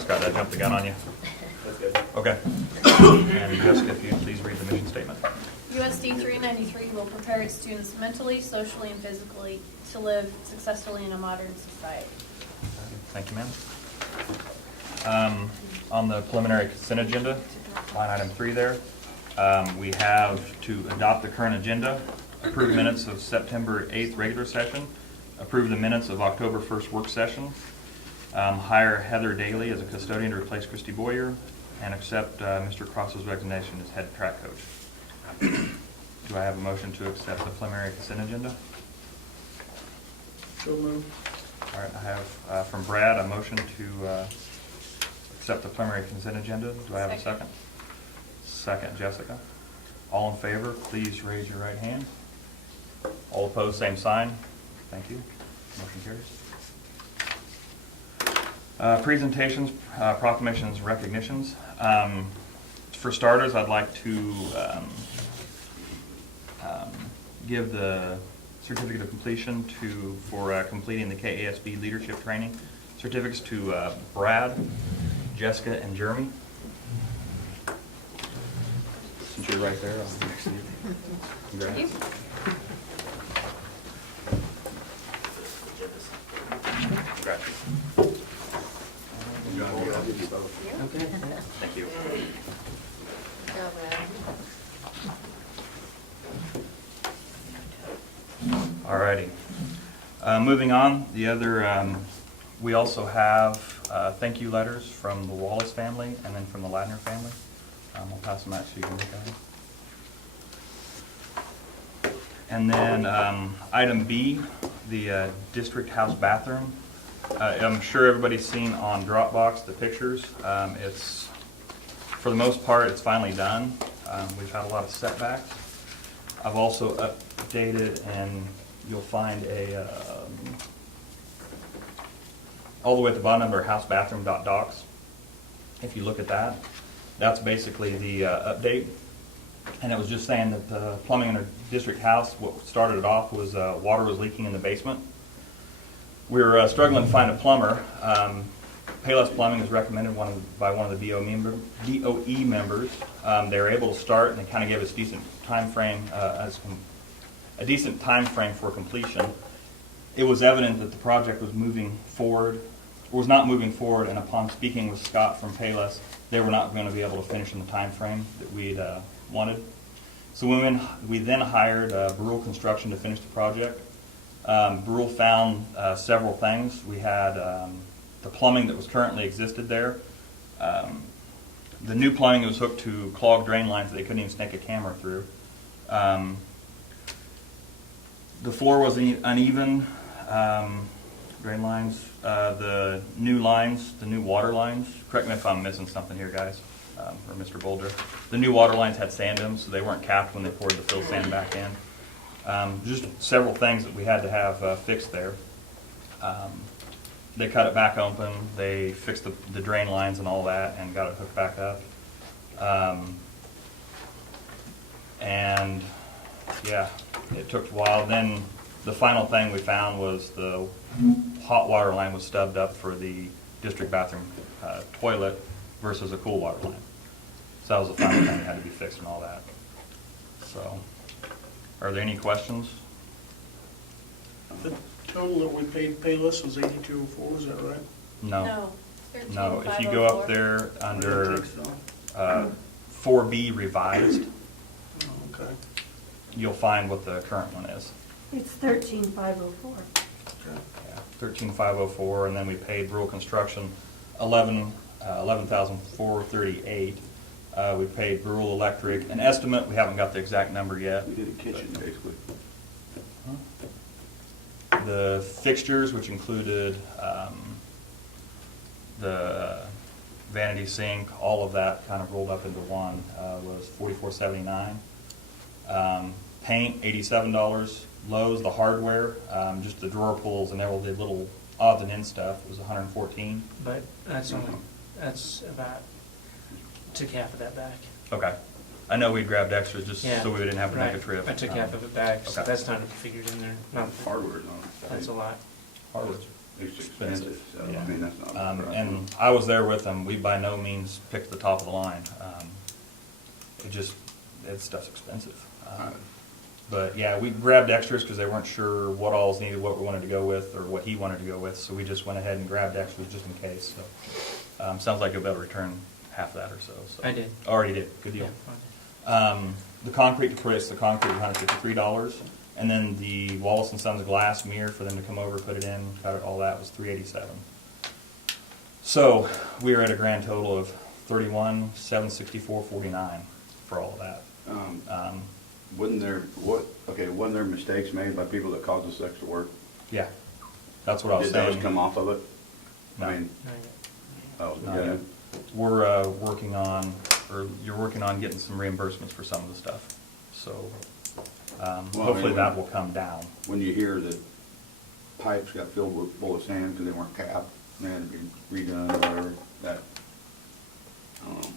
Sorry, Scott, did I jump the gun on you? That's good. Okay. And Jessica, if you'd please read the mission statement. USD393 will prepare its students mentally, socially, and physically to live successfully in a modern society. Thank you, ma'am. On the preliminary consent agenda, line item 3 there, we have to adopt the current agenda, approve minutes of September 8th regular session, approve the minutes of October 1st work session, hire Heather Daly as a custodian to replace Christy Boyer, and accept Mr. Cross's resignation as head track coach. Do I have a motion to accept the preliminary consent agenda? So moved. All right, I have from Brad a motion to accept the preliminary consent agenda. Do I have a second? Second, Jessica. All in favor, please raise your right hand. All opposed, same sign. Thank you. Motion carries. Presentations, proclamations, recognitions. For starters, I'd like to give the certificate of completion for completing the KASB leadership training certificates to Brad, Jessica, and Jeremy. Since you're right there, I'll be next to you. Congrats. Thank Congrats. Okay. Thank you. Alrighty. Moving on, the other, we also have thank you letters from the Wallace family and then from the Ladner family. I'll pass them out so you can look at them. And then item B, the district house bathroom. I'm sure everybody's seen on Dropbox the pictures. It's, for the most part, it's finally done. We've had a lot of setbacks. I've also updated, and you'll find a, all the way at the bottom under housebathroom.docs. If you look at that, that's basically the update. And it was just saying that the plumbing in the district house, what started it off was water was leaking in the basement. We were struggling to find a plumber. Payless Plumbing was recommended by one of the DOE members. They were able to start, and they kind of gave us a decent time frame for completion. It was evident that the project was moving forward, or was not moving forward, and upon speaking with Scott from Payless, they were not going to be able to finish in the time frame that we'd wanted. So we then hired Brule Construction to finish the project. Brule found several things. We had the plumbing that was currently existed there. The new plumbing was hooked to clogged drain lines that they couldn't even snake a camera through. The floor was uneven. Drain lines, the new water lines. Correct me if I'm missing something here, guys, or Mr. Boulder. The new water lines had sand in them, so they weren't capped when they poured the fill sand back in. Just several things that we had to have fixed there. They cut it back open. They fixed the drain lines and all that, and got it hooked back up. And yeah, it took a while. Then the final thing we found was the hot water line was stubbed up for the district bathroom toilet versus a cool water line. So that was the final thing that had to be fixed and all that. So, are there any questions? The total that we paid Payless was $82.04, is that right? No. No. No. If you go up there under 4B revised, Oh, okay. you'll find what the current one is. It's 13,504. Okay. Yeah, 13,504, and then we paid Rural Construction $11,438. We paid Rural Electric an estimate. We haven't got the exact number yet. We did a kitchen, basically. The fixtures, which included the vanity sink, all of that kind of rolled up into one, was $44.79. Paint, $87. Lowe's, the hardware, just the drawer pulls and all the little odds and ends stuff, was $114. But that's about, took half of that back. Okay. I know we grabbed extras just Yeah. so we didn't have to make a Right. trip. I took half of it back, so Okay. that's not figured in there. Not Hardware is on. That's a lot. Hardware. It's expensive, so, I mean, that's not. a problem. And I was there with them. We by no means picked the top of the line. That stuff's expensive. But yeah, we grabbed extras because they weren't sure what all's needed, what we wanted to go with, or what he wanted to go with. So we just went ahead and grabbed extras just in case. So sounds like you'll be able to return half that or so. I did. Already did. Good deal. Yeah, The concrete to put the concrete $153, and then the Wallace and Sons glass mirror for them to come over, put it in, cut it, all that was $387. So we are at a grand total of $31,764.49 for all of that. Wasn't there mistakes made by people that caused us extra work? Yeah, that's what I was Did saying. those come off of it? No. I mean, Not yet. oh, Not yeah. yet. We're working on, or you're working on getting some reimbursements for some of the stuff. So hopefully mean, that will come down. When you hear that pipes got filled with full of sand because they weren't capped, and they had to be redone or whatever, that, I don't know.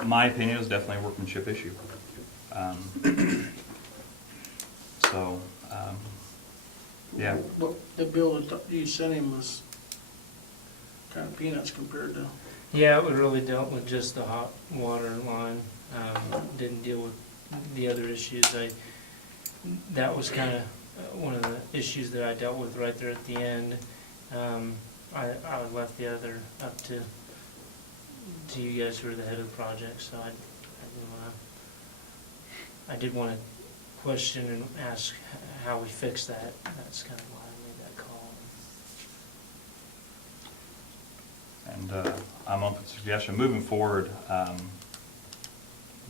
In my opinion, it was definitely a workmanship issue. Yeah. But the bill that you sent him was kind of peanuts compared to, Yeah, it really dealt with just the hot water line, didn't deal with the other issues. That was kind of one of the issues that I dealt with right there at the end. I left the other up to you guys who are the head of the project, so I did want to question and ask how we fix that. That's kind of why I made that call. And I'm open to suggestion. Moving forward,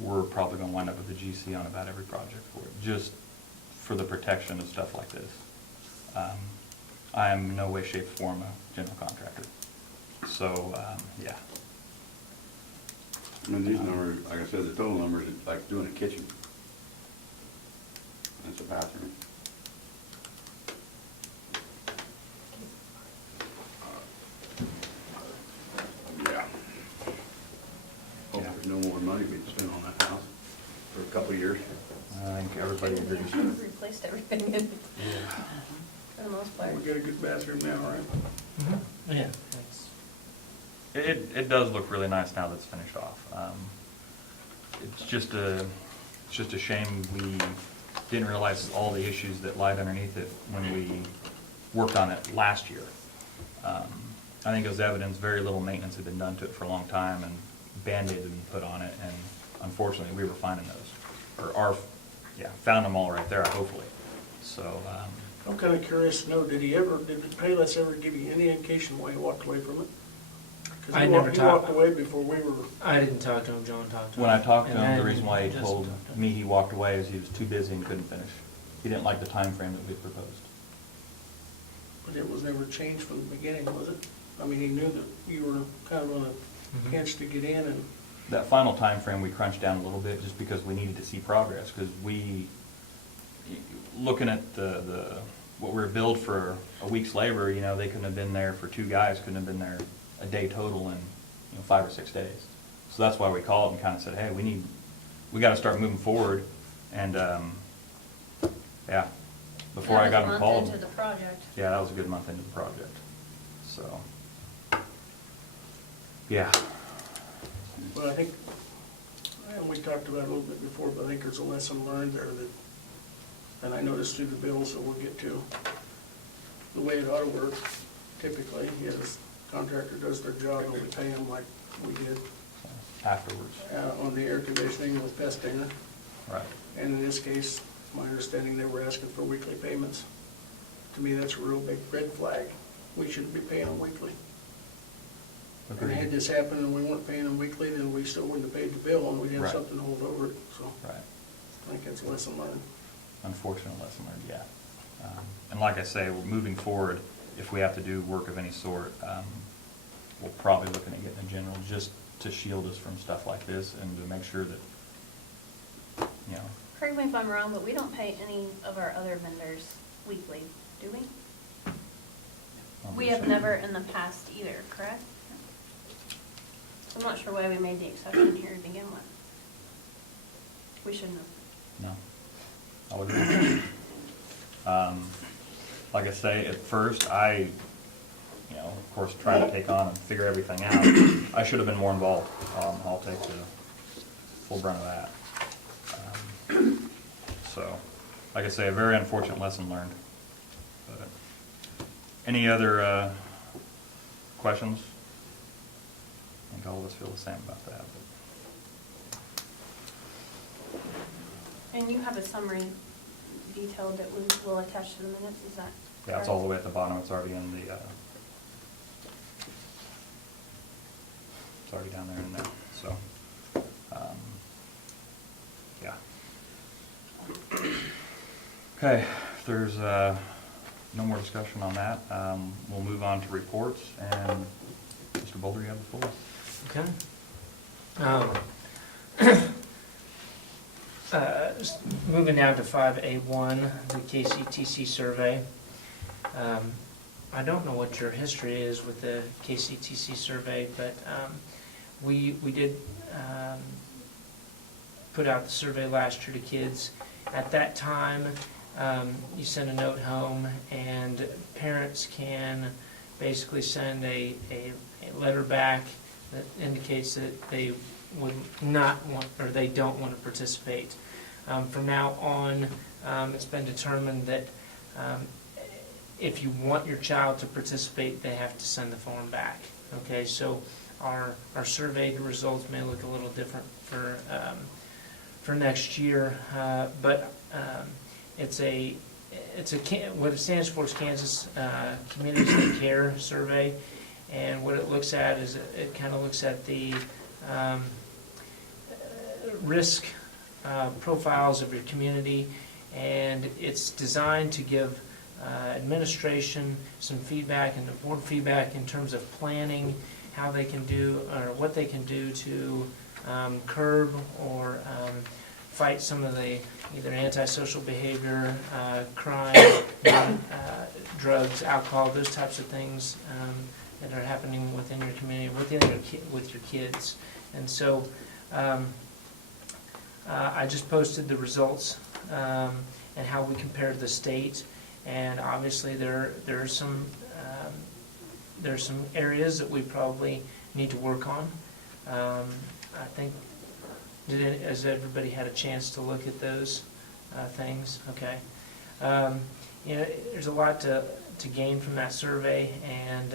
we're probably going to wind up with a GC on about every project for it, just for the protection of stuff like this. I am in no way, shape, or form a general contractor. So, yeah. I mean, these numbers, like I said, the total numbers, it's like doing a kitchen. That's a bathroom. Yeah. Hope there's no more money being spent on that house for a couple of years. I think everybody agrees. We've replaced everything in, for the most part. we got a good bathroom now, right? Yeah, that's, It does look really nice now that it's finished off. It's just a shame we didn't realize all the issues that lied underneath it when we worked on it last year. I think it was evidence very little maintenance had been done to it for a long time, and Band-Aid had been put on it, and unfortunately we were finding those, found them all right there, hopefully. So. I'm kind of curious to know, did Payless ever give you any indication why he walked away from it? Because I he never walked away before we were, I didn't talk to him, John talked to him. When I talked to And him, the then reason why he just told talked to him. me he walked away is he was too busy and couldn't finish. He didn't like the time frame that we proposed. but it was never changed from the beginning, was it? I mean, he knew that you were kind of on a pinch to get in, and That final time frame we crunched down a little bit just because we needed to see progress, because looking at what we were billed for a week's labor, they couldn't have been there for two guys, couldn't have been there a day total in 5 or 6 days. So that's why we called and kind of said, hey, we got to start moving forward. And before I got him called. That was a month into the project. Yeah, that was a good month into the project. So, yeah. But I think, and we talked about it a little bit before, but I think there's a lesson learned there that, and I noticed through the bill, so we'll get to the way it ought to work. Typically, yes, contractor does their job and we pay them like we did Afterwards. on the air conditioning with Pestinger. Right. And in this case, my understanding, they were asking for weekly payments. To me, that's a real big red flag. We shouldn't be paying them weekly. And had Agreed. this happened and we weren't paying them weekly, then we still wouldn't have paid the bill and we'd have Right. something to hold over it, so Right. I think that's a lesson learned. Unfortunate lesson learned, yeah. And like I say, we're moving forward. If we have to do work of any sort, we're probably looking at getting a general just to shield us from stuff like this and to make sure that, Correct me if I'm wrong, but we don't pay any of our other vendors weekly, do we? We have never in the past either, correct? I'm not sure why we made the exception here to begin with. We shouldn't have. No. I would agree. like I say, at first, of course, tried to take on and figure everything out. I should have been more involved. I'll take the full brunt of that. So, like I say, a very unfortunate lesson learned. But any other questions? I think all of us feel the same about that. And you have a summary detailed that we will attach to the minutes, is that Yeah, it's all the way at the bottom. It's already in the, it's already down there in there, so, yeah. Okay, if there's no more discussion on that, we'll move on to reports, and Mr. Boulder, you have the floor. Okay. Just moving down to 5A1, the KCTC survey. I don't know what your history is with the KCTC survey, but we did put out the survey last year to kids. At that time, you send a note home, and parents can basically send a letter back that indicates that they would not want, or they don't want to participate. From now on, it's been determined that if you want your child to participate, they have to send the form back. Okay, so our survey results may look a little different for next year, but what it stands for is Kansas Community State Care Survey, and what it looks at is it kind of looks at the risk profiles of your community, and it's designed to give administration some feedback and the board feedback in terms of planning, how they can do, or what they can do to curb or fight some of the either antisocial behavior, crime, drugs, alcohol, those types of things that are happening within your community, with your kids. And so I just posted the results and how we compare to the state. And obviously there's some areas that we probably need to work on. I think, has everybody had a chance to look at those things? Okay. There's a lot to gain from that survey, and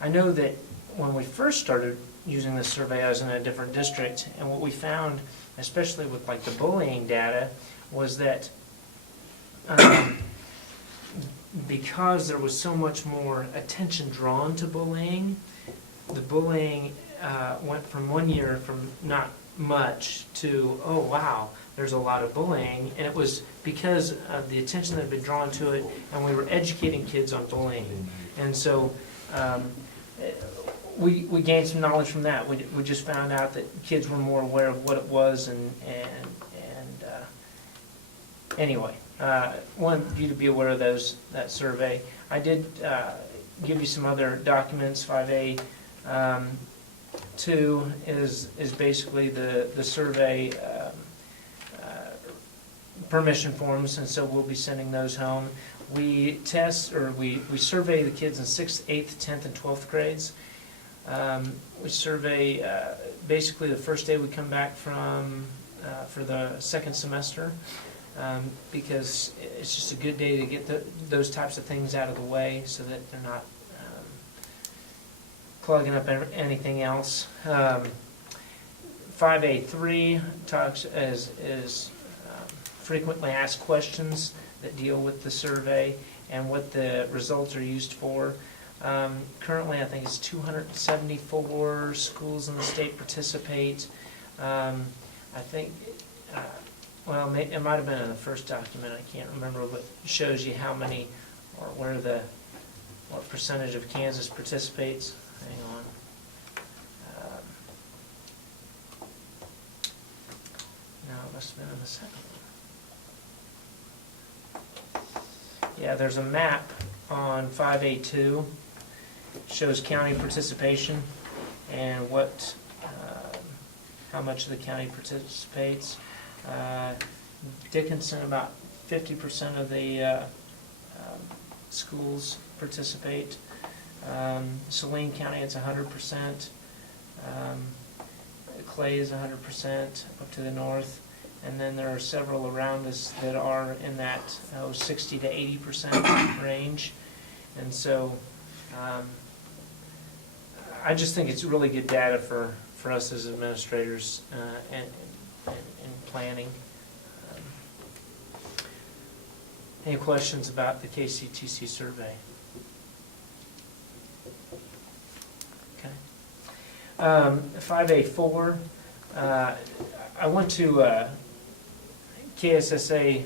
I know that when we first started using this survey, I was in a different district, and what we found, especially with like the bullying data, was that because there was so much more attention drawn to bullying, the bullying went from one year from not much to, oh wow, there's a lot of bullying, and it was because of the attention that had been drawn to it, and we were educating kids on bullying. And so we gained some knowledge from that. We just found out that kids were more aware of what it was, and anyway, wanted you to be aware of that survey. I did give you some other documents. 5A 2 is basically the survey permission forms, and so we'll be sending those home. We survey the kids in 6th, 8th, 10th, and 12th grades. We survey basically the first day we come back from for the second semester, because it's just a good day to get those types of things out of the way so that they're not plugging up anything else. 5A3 talks is frequently asked questions that deal with the survey and what the results are used for. Currently, I think it's 274 schools in the state participate. I think, well, it might have been in the first document, I can't remember, but it shows you how many, or what percentage of Kansas participates. Hang on. No, it must have been in the second one. Yeah, there's a map on 5A2, shows county participation and how much of the county participates. Dickinson, about 50% of the schools participate. Saline County, it's 100%. Clay is 100% up to the north. And then there are several around us that are in that 60 to 80% range. And so I just think it's really good data for us as administrators and planning. Any questions about the KCTC survey? Okay. 5A4, I went to KSSA,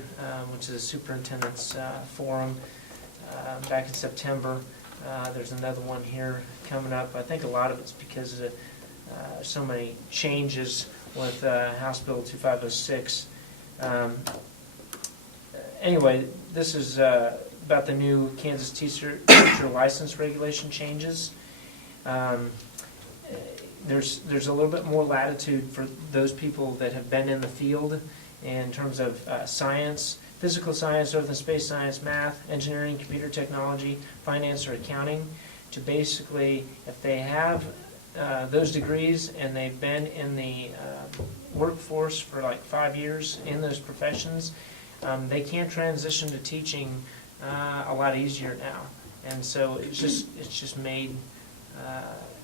which is a superintendent's forum, back in September. There's another one here coming up. I think a lot of it's because of so many changes with House Bill 2506. Anyway, this is about the new Kansas teacher license regulation changes. There's a little bit more latitude for those people that have been in the field in terms of science, physical science, earth and space science, math, engineering, computer technology, finance, or accounting, to basically, if they have those degrees and they've been in the workforce for like 5 years in those professions, they can transition to teaching a lot easier now. And so it's just made,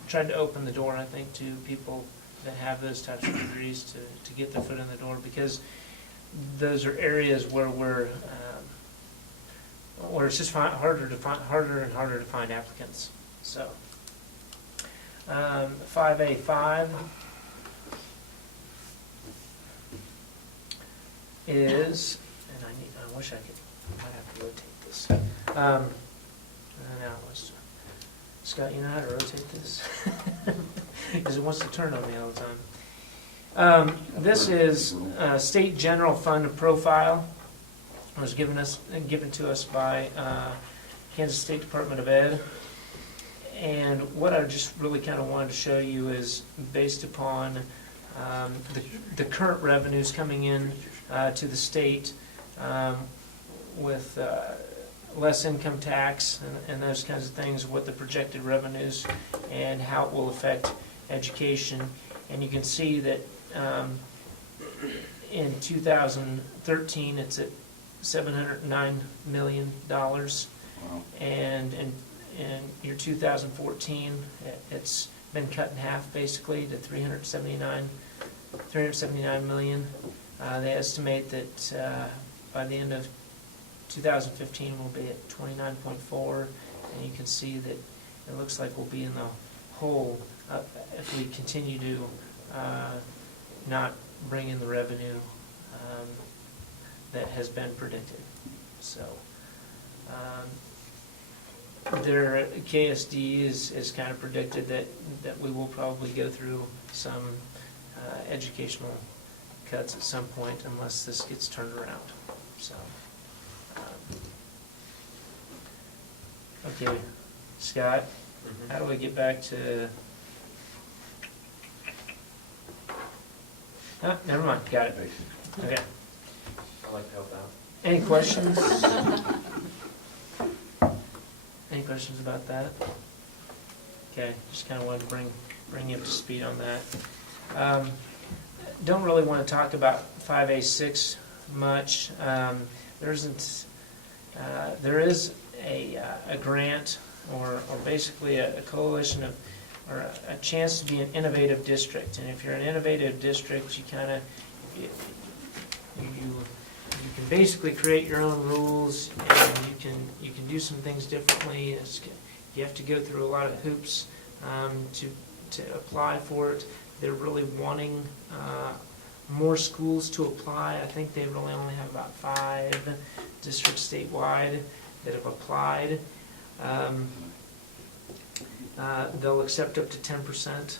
tried to open the door, I think, to people that have those types of degrees to get their foot in the door, because those are areas where where it's just harder and harder to find applicants. So 5A5 is, and I wish I might have to rotate this. Now let's, Scott, you know how to rotate this? Because it wants to turn on me all the time. This is State General Fund profile. It was given to us by Kansas State Department of Ed. And what I just really kind of wanted to show you is based upon the current revenues coming in to the state with less income tax and those kinds of things, what the projected revenues and how it will affect education. And you can see that in 2013 it's at $709 million, and in year 2014 it's been cut in half basically to 379 million. They estimate that by the end of 2015 we'll be at 29.4, and you can see that it looks like we'll be in the hole if we continue to not bring in the revenue that has been predicted. So their KSD is kind of predicted that we will probably go through some educational cuts at some point unless this gets turned around. So okay, Scott, how do we get back to? Never mind. Got it. Okay. I'd like to help out. Any questions? Any questions about that? Okay, just kind of wanted to bring you up to speed on that. Don't really want to talk about 5A6 much. There is a grant or basically a coalition of, or a chance to be an innovative district. And if you're an innovative district, you kind of you can basically create your own rules, and you can do some things differently. You have to go through a lot of hoops to apply for it. They're really wanting more schools to apply. I think they really only have about 5 districts statewide that have applied. They'll accept up to 10%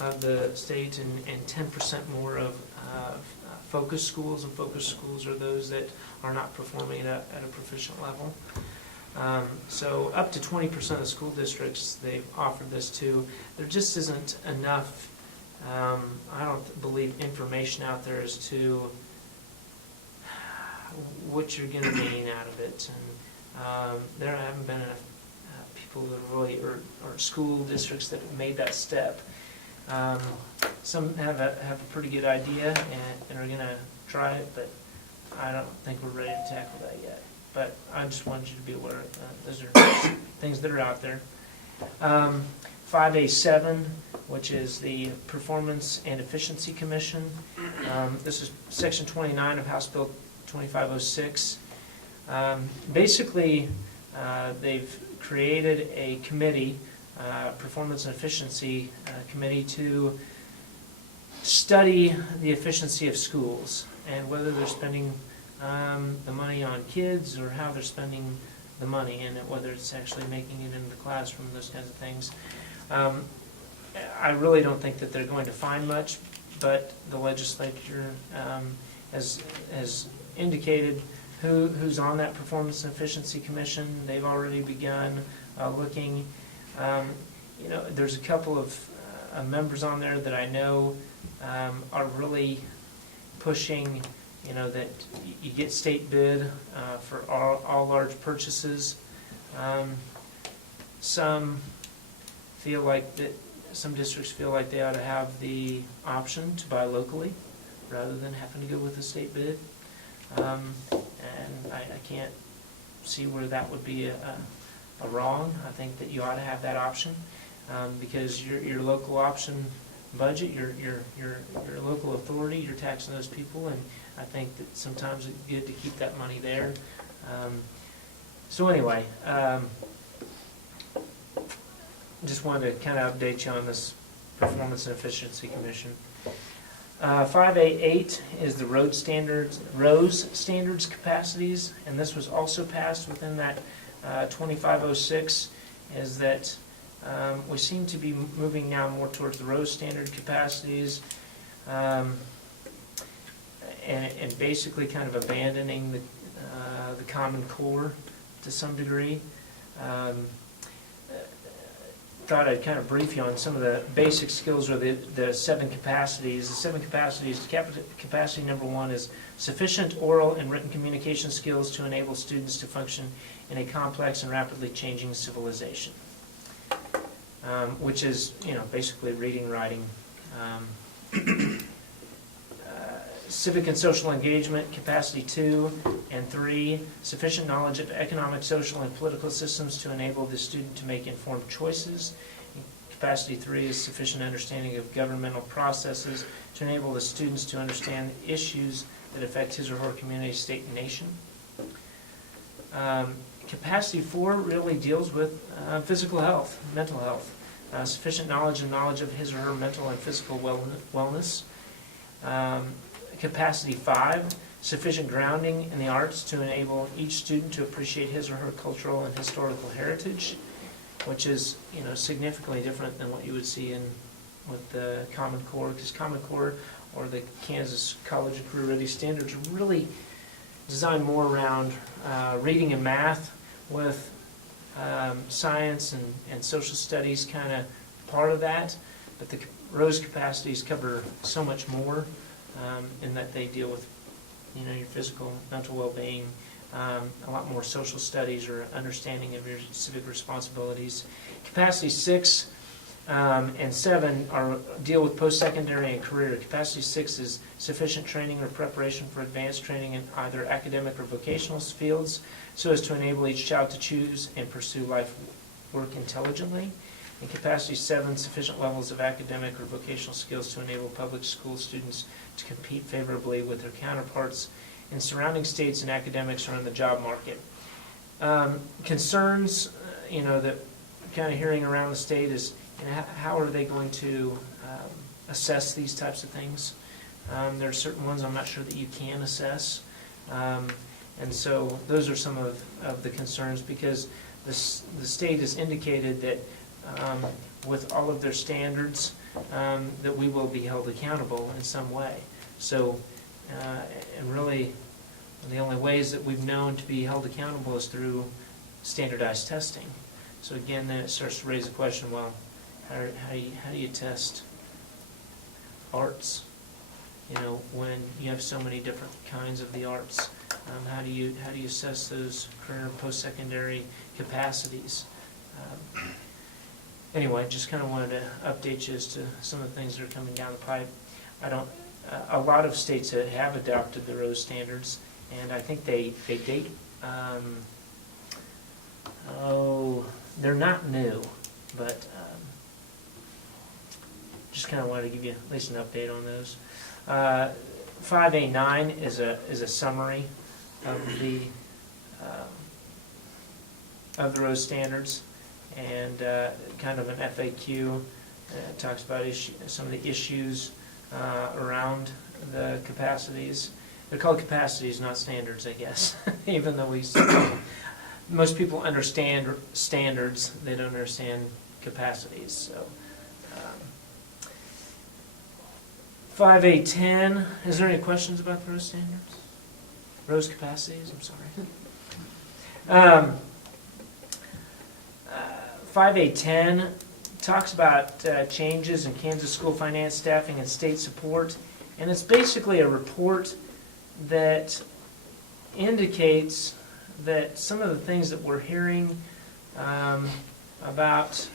of the state and 10% more of focus schools, and focus schools are those that are not performing at a proficient level. So up to 20% of school districts they've offered this to. There just isn't enough, I don't believe, information out there as to what you're going to gain out of it. There haven't been people that really, or school districts that have made that step. Some have a pretty good idea and are gonna try it, but I don't think we're ready to tackle that yet. But I just wanted you to be aware, those are things that are out there. 5A7, which is the Performance and Efficiency Commission. This is Section 29 of House Bill 2506. Basically, they've created a committee, Performance and Efficiency Committee, to study the efficiency of schools and whether they're spending the money on kids or how they're spending the money and whether it's actually making it into the classroom, those kinds of things. I really don't think that they're going to find much, but the legislature has indicated who's on that Performance and Efficiency Commission. They've already begun looking. There's a couple of members on there that I know are really pushing, that you get state bid for all large purchases. Some districts feel like they ought to have the option to buy locally rather than having to go with a state bid. And I can't see where that would be a wrong. I think that you ought to have that option because your local option budget, your local authority, you're taxing those people, and I think that sometimes it's good to keep that money there. So anyway, just wanted to kind of update you on this Performance and Efficiency Commission. 5A8 is the ROSE standards capacities, and this was also passed within that 2506, is that we seem to be moving now more towards the ROSE standard capacities and basically kind of abandoning the Common Core to some degree. Thought I'd kind of brief you on some of the basic skills or the 7 capacities. The 7 capacities, capacity number 1 is sufficient oral and written communication skills to enable students to function in a complex and rapidly changing civilization, which is, basically reading, writing. Civic and social engagement, capacity 2 and 3, sufficient knowledge of economic, social, and political systems to enable the student to make informed choices. Capacity 3 is sufficient understanding of governmental processes to enable the students to understand issues that affect his or her community, state, and nation. Capacity 4 really deals with physical health, mental health, sufficient knowledge of his or her mental and physical wellness. Capacity 5, sufficient grounding in the arts to enable each student to appreciate his or her cultural and historical heritage, which is, significantly different than what you would see with the Common Core, because Common Core or the Kansas College and Career Ready standards are really designed more around reading and math, with science and social studies kind of part of that, but the ROSE capacities cover so much more. In that they deal with, your physical, mental well-being, a lot more social studies or understanding of your civic responsibilities. Capacity 6 and 7 deal with post-secondary and career. Capacity 6 is sufficient training or preparation for advanced training in either academic or vocational fields, so as to enable each child to choose and pursue life work intelligently. In capacity 7, sufficient levels of academic or vocational skills to enable public school students to compete favorably with their counterparts in surrounding states and academics or in the job market. Concerns, that kind of hearing around the state is, how are they going to assess these types of things? There are certain ones I'm not sure that you can assess. And so those are some of the concerns, because the state has indicated that with all of their standards, that we will be held accountable in some way. So, and really, the only ways that we've known to be held accountable is through standardized testing. So again, then it starts to raise the question, well, how do you test arts? When you have so many different kinds of the arts, How do you assess those career and post-secondary capacities? Anyway, just kind of wanted to update you as to some of the things that are coming down the pipe. A lot of states have adopted the Rose standards, and I think they date, they're not new, but just kind of wanted to give you at least an update on those. 5A9 is a summary of the Rose standards, and kind of an FAQ. It talks about some of the issues around the capacities. They're called capacities, not standards, I guess. Even though most people understand standards, they don't understand capacities. So, 5A10. Is there any questions about the Rose standards? Rose capacities. I'm sorry. 5A10 talks about changes in Kansas school finance, staffing, and state support, and it's basically a report that indicates that some of the things that we're hearing about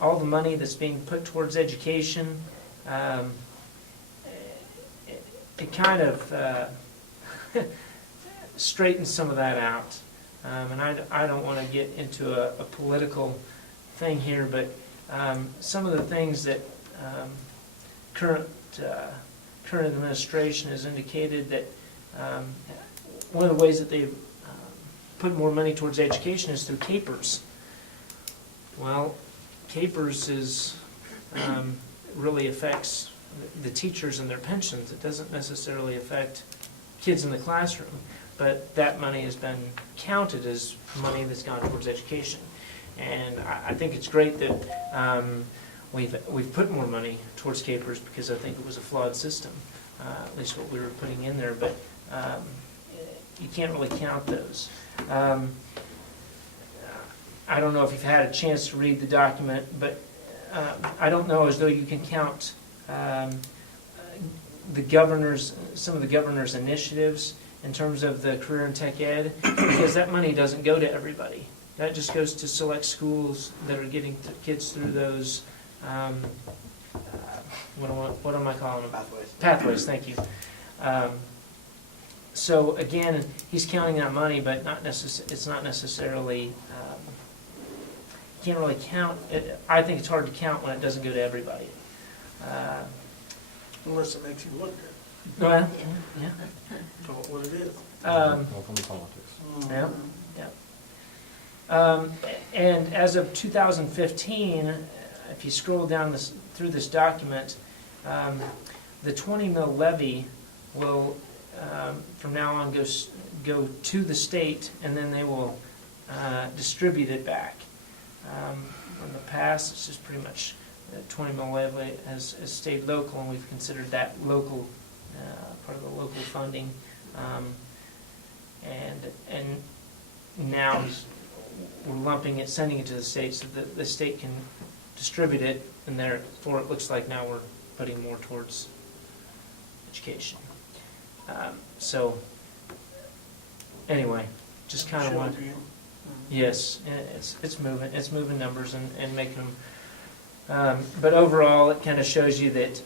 all the money that's being put towards education, it kind of straightens some of that out. And I don't want to get into a political thing here, but some of the things that current administration has indicated that one of the ways that they've put more money towards education is through CAPERS. Well, CAPERS really affects the teachers and their pensions. It doesn't necessarily affect kids in the classroom, but that money has been counted as money that's gone towards education. And I think it's great that we've put more money towards CAPERS, because I think it was a flawed system, at least what we were putting in there, but you can't really count those. I don't know if you've had a chance to read the document, but I don't know as though you can count some of the governor's initiatives in terms of the career and tech ed, because that money doesn't go to everybody. That just goes to select schools that are getting kids through those, what am I calling them? Pathways. Pathways, thank you. So again, he's counting that money, but it's not necessarily, you can't really count it. I think it's hard to count when it doesn't go to everybody. Unless it makes you look good. Well, yeah. That's what it is. Welcome to politics. Yeah, yeah. And as of 2015, if you scroll down through this document, the 20 mil levy will, from now on, go to the state, and then they will distribute it back. In the past, it's just pretty much 20 mil levy has stayed local, and we've considered that local, part of the local funding. And now we're lumping it, sending it to the state so that the state can distribute it, and therefore it looks like now we're putting more towards education. So anyway, just kind of want. Yes, it's moving numbers and making them. But overall, it kind of shows you that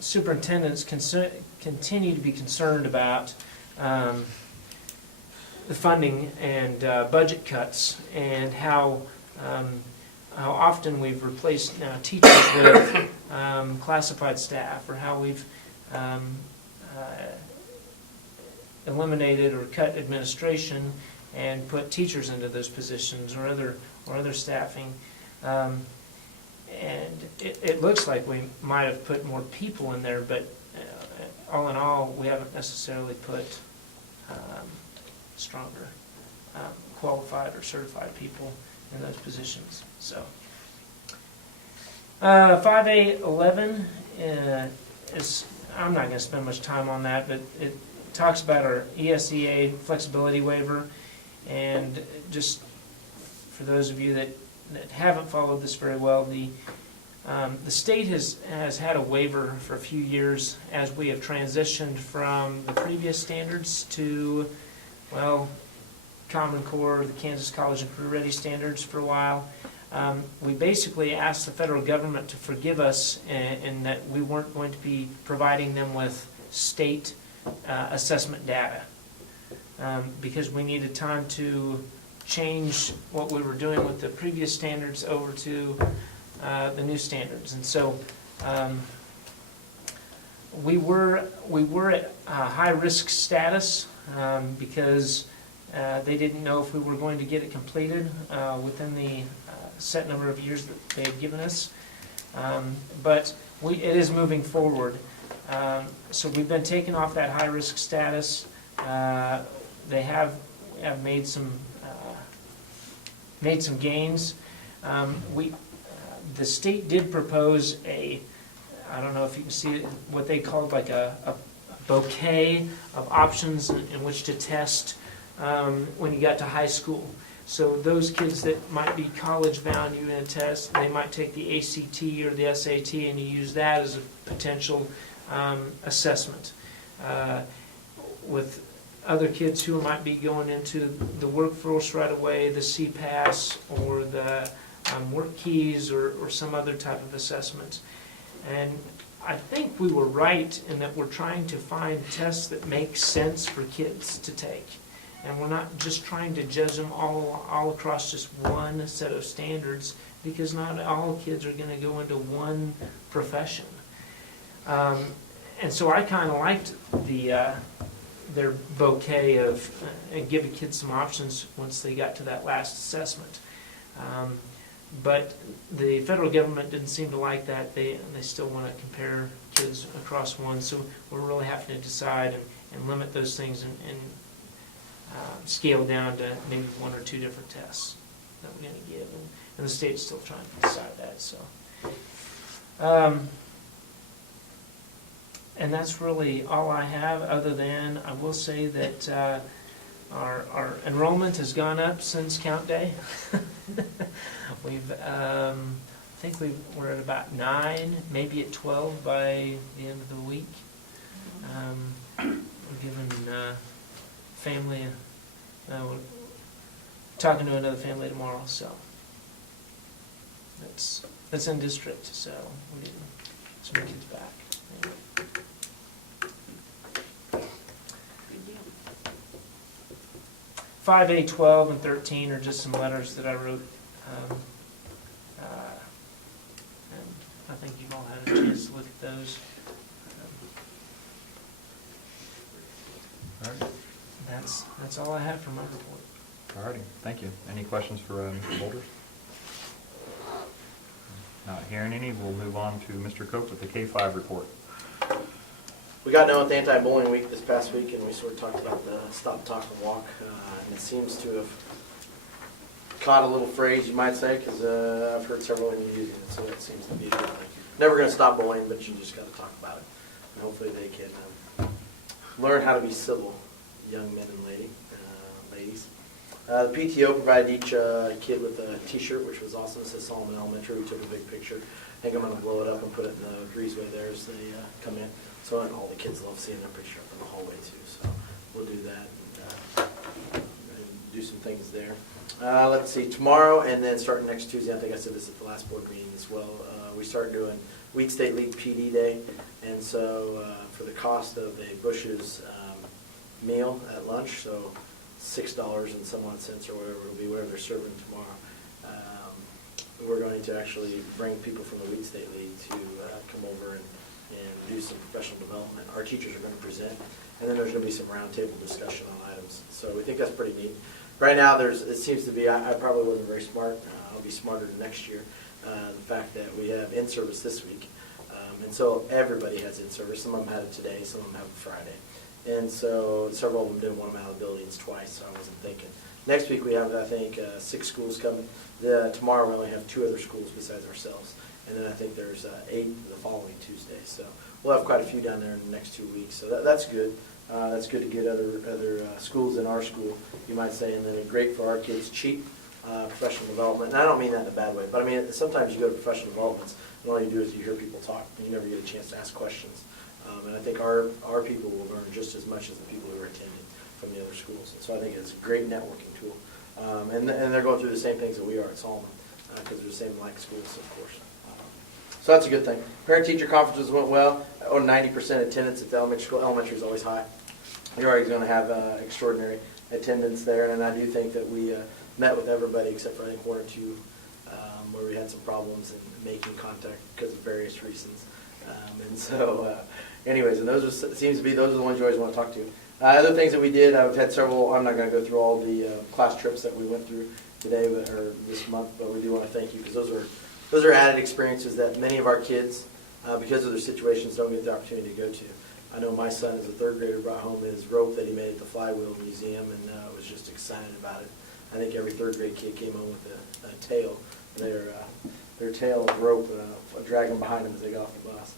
superintendents continue to be concerned about the funding and budget cuts, and how often we've replaced now teachers with classified staff, or how we've eliminated or cut administration and put teachers into those positions, or other staffing. And it looks like we might have put more people in there, but all in all, we haven't necessarily put stronger, qualified or certified people in those positions. So 5A11 is, I'm not going to spend much time on that, but it talks about our ESEA flexibility waiver. And just for those of you that haven't followed this very well, the The state has had a waiver for a few years as we have transitioned from the previous standards to, well, Common Core, the Kansas College and Career Ready standards for a while. We basically asked the federal government to forgive us in that we weren't going to be providing them with state assessment data because we needed time to change what we were doing with the previous standards over to the new standards. And so we were at high risk status because they didn't know if we were going to get it completed within the set number of years that they had given us. But it is moving forward. So we've been taken off that high risk status. They have made some gains. The state did propose I don't know if you can see it, what they called like a bouquet of options in which to test when you got to high school. So those kids that might be college bound, you in a test, they might take the ACT or the SAT and you use that as a potential assessment. With other kids who might be going into the workforce right away, the CPAS or the work keys or some other type of assessment. And I think we were right in that we're trying to find tests that make sense for kids to take. And we're not just trying to judge them all across just one set of standards, because not all kids are going to go into one profession. And so I kind of liked their bouquet of and giving kids some options once they got to that last assessment. But the federal government didn't seem to like that. They still want to compare kids across one. So we're really having to decide and limit those things and scale down to maybe one or two different tests that we're going to give. And the state's still trying to decide that. So, and that's really all I have, other than I will say that our enrollment has gone up since count day. I think we're at about 9, maybe at 12 by the end of the week. We're giving family, we're talking to another family tomorrow, so that's in district, so we need some kids back. Good deal. 5A, 12, and 13 are just some letters that I wrote. And I think you've all had a chance to look at those. All right. That's all I have for my report. All righty, thank you. Any questions for Mr. Boulders? Not hearing any, we'll move on to Mr. Cope with the K-5 report. We got done with anti-bullying week this past week, and we sort of talked about the stop, talk, and walk. And it seems to have caught a little phrase, you might say, because I've heard several of you using it, so that seems to be a good thing. Never going to stop bullying, but you just got to talk about it. And hopefully they can learn how to be civil, young men and ladies. The PTO provided each kid with a T-shirt, which was awesome. It says Solomon Elementary. We took a big picture. I think I'm going to blow it up and put it in the breezeway there as they come in. So and all the kids love seeing their picture up in the hallway too. So we'll do that and do some things there. Let's see, tomorrow and then starting next Tuesday, I think I said this at the last board meeting as well, we start doing Wheat State League PD Day. And so for the cost of a Bush's meal at lunch, so $6 and some odd cents or whatever it'll be, whatever they're serving tomorrow, we're going to actually bring people from the Wheat State League to come over and do some professional development. Our teachers are going to present, and then there's going to be some roundtable discussion on items. So we think that's pretty neat. Right now, it seems to be, I probably wasn't very smart. I'll be smarter next year. The fact that we have in-service this week. And so everybody has in-service. Some of them had it today, some of them have it Friday. And so several of them didn't want them out of the buildings twice, so I wasn't thinking. Next week we have, I think, 6 schools coming. Tomorrow we only have 2 other schools besides ourselves. And then I think there's 8 the following Tuesday. So we'll have quite a few down there in the next 2 weeks. So that's good. That's good to get other schools in our school, you might say. And then great for our kids, cheap. professional development. And I don't mean that in a bad way, but I mean, sometimes you go to professional developments and all you do is you hear people talk and you never get a chance to ask questions. And I think our people will learn just as much as the people who are attending from the other schools. And so I think it's a great networking tool. And they're going through the same things that we are at Solomon, because they're the same like schools, of course. So that's a good thing. Parent-teacher conferences went well. 90% attendance at the elementary school. Elementary is always high. You're always going to have extraordinary attendance there, and I do think that we met with everybody except for I think one or two where we had some problems in making contact because of various reasons. And so, anyways, and those are the ones you always want to talk to. Other things that we did, I've had several. I'm not going to go through all the class trips that we went through today or this month, but we do want to thank you because those are added experiences that many of our kids, because of their situations, don't get the opportunity to go to. I know my son, as a third grader, brought home his rope that he made at the Flywheel Museum and was just excited about it. I think every third grade kid came home with a tail, their tail of rope, dragging behind them as they got off the bus.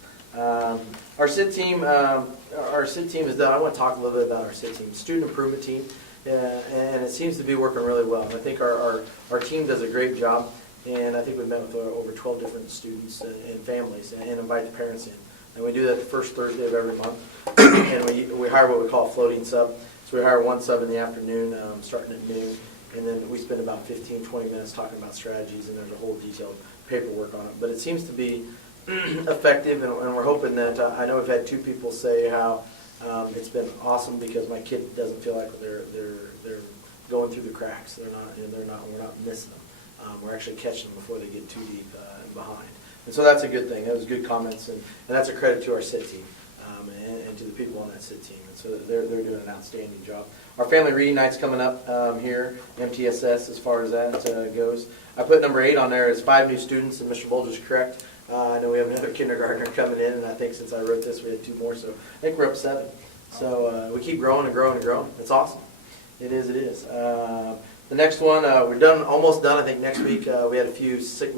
Our SID team is done. I want to talk a little bit about our SID team, student improvement team, and it seems to be working really well. And I think our team does a great job. And I think we've met with over 12 different students and families and invite the parents in. And we do that the first Thursday of every month. And we hire what we call a floating sub. So we hire one sub in the afternoon starting at noon. And then we spend about 15, 20 minutes talking about strategies, and there's a whole detailed paperwork on it. But it seems to be effective, and we're hoping that, I know we've had 2 people say how it's been awesome because my kid doesn't feel like they're going through the cracks. We're not missing them. We're actually catching them before they get too deep behind. And so that's a good thing. That was good comments, and that's a credit to our SID team and to the people on that SID team. And so they're doing an outstanding job. Our family reading night's coming up here, MTSS, as far as that goes. I put number 8 on there as 5 new students, and Mr. Bolger's correct. I know we have another kindergartner coming in, and I think since I wrote this, we had 2 more, so I think we're up 7. So we keep growing and growing and growing. It's awesome. It is. The next one, we're almost done. I think next week we had a few sick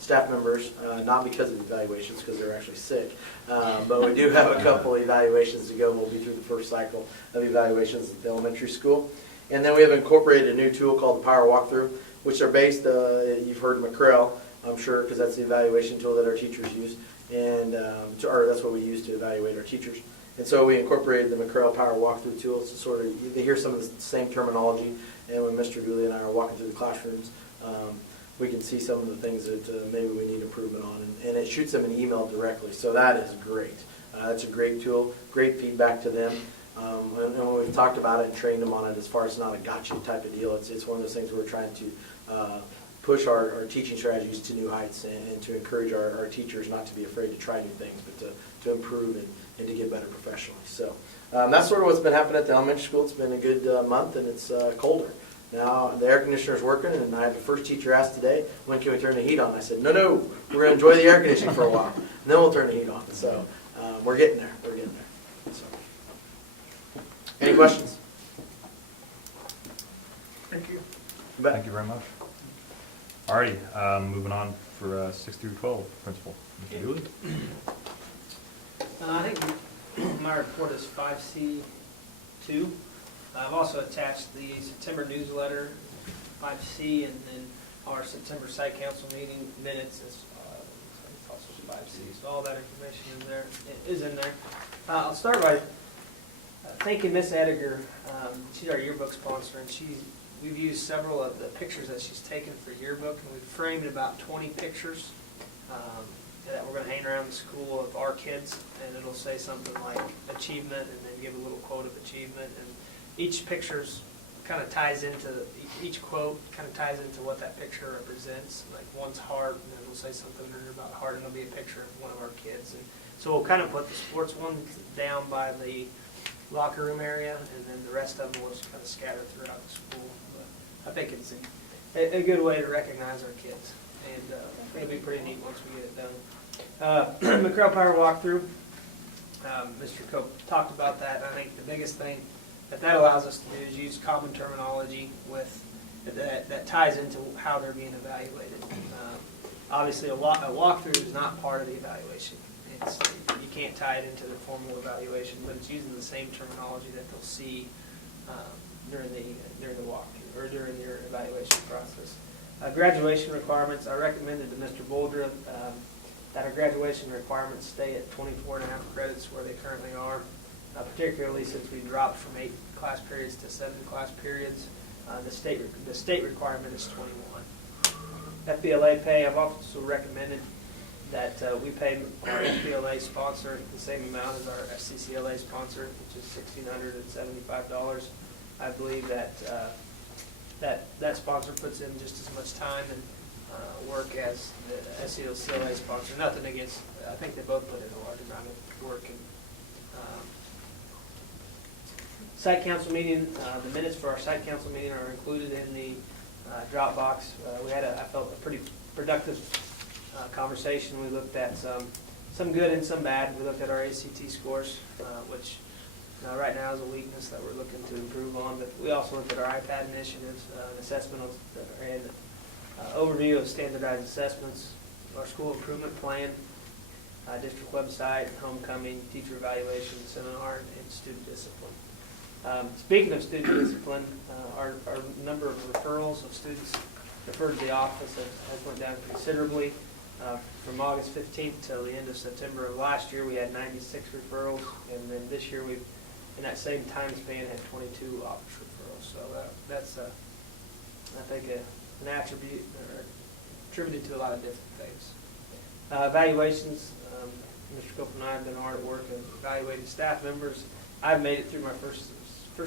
staff members, not because of evaluations, because they're actually sick, but we do have a couple evaluations to go. We'll be through the first cycle of evaluations at the elementary school. And then we have incorporated a new tool called the Power Walkthrough, which are based, you've heard McCrell, I'm sure, because that's the evaluation tool that our teachers use, and or that's what we use to evaluate our teachers. And so we incorporated the McCrell Power Walkthrough tool to sort of, they hear some of the same terminology, and when Mr. Gooley and I are walking through the classrooms, we can see some of the things that maybe we need improvement on, and it shoots them an email directly, so that is great. That's a great tool, great feedback to them, and when we've talked about it and trained them on it, as far as not a gotcha type of deal, it's one of those things where we're trying to push our teaching strategies to new heights and to encourage our teachers not to be afraid to try new things, but to improve and to get better professionally. So that's sort of what's been happening at the elementary school. It's been a good month, and it's colder. Now the air conditioner's working, and I had the first teacher ask today, when can we turn the heat on? I said, no, we're going to enjoy the air conditioning for a while, and then we'll turn the heat on. So we're getting there. So, any questions? Thank you. Thank you very much. Alrighty, moving on for 6 through 12, Principal. Mr. Dooley? I think my report is 5C2. I've also attached the September newsletter, 5C, and then our September site council meeting minutes is also 5C. So all that information is in there. I'll start by thanking Miss Ediger. She's our yearbook sponsor, and we've used several of the pictures that she's taken for yearbook, and we've framed about 20 pictures that we're going to hang around the school of our kids, and it'll say something like achievement, and then give a little quote of achievement, and each picture's kind of ties into, each quote kind of ties into what that picture represents. Like one's heart, and then we'll say something about heart, and it'll be a picture of one of our kids. And so we'll kind of put the sports one down by the locker room area, and then the rest of them will just kind of scatter throughout the school. But I think it's a good way to recognize our kids, and it'll be pretty neat once we get it done. McCrell Power Walkthrough, Mr. Cope talked about that. I think the biggest thing that allows us to do is use common terminology with that ties into how they're being evaluated. Obviously, a walkthrough is not part of the evaluation. You can't tie it into the formal evaluation, but it's using the same terminology that they'll see during the walkthrough or during your evaluation. graduation process. Graduation requirements, I recommended to Mr. Boldra that our graduation requirements stay at 24.5 credits where they currently are, particularly since we dropped from 8 class periods to 7 class periods. The state requirement is 21. FBLA pay, I've also recommended that we pay our FBLA sponsor the same amount as our FCCLA sponsor, which is $1,675. I believe that that sponsor puts in just as much time and work as the FCCLA sponsor. Nothing against, I think they both put in a large amount of work. And site council meeting, the minutes for our site council meeting are included in the Dropbox. We had, I felt, a pretty productive conversation. We looked at some good and some bad. We looked at our ACT scores, which right now is a weakness that we're looking to improve on. But we also looked at our iPad initiatives, an assessment and overview of standardized assessments, our school improvement plan, district website, homecoming, teacher evaluation, seminar, and student discipline. Speaking of student discipline, our number of referrals of students referred to the office has went down considerably. From August 15th till the end of September of last year, we had 96 referrals, and then this year we've, in that same time span, had 22 office referrals. So that's, I think, an attribute or attributed to a lot of different things. Evaluations, Mr. Copeland and I have been hard at work at evaluating staff members. I've made it through my first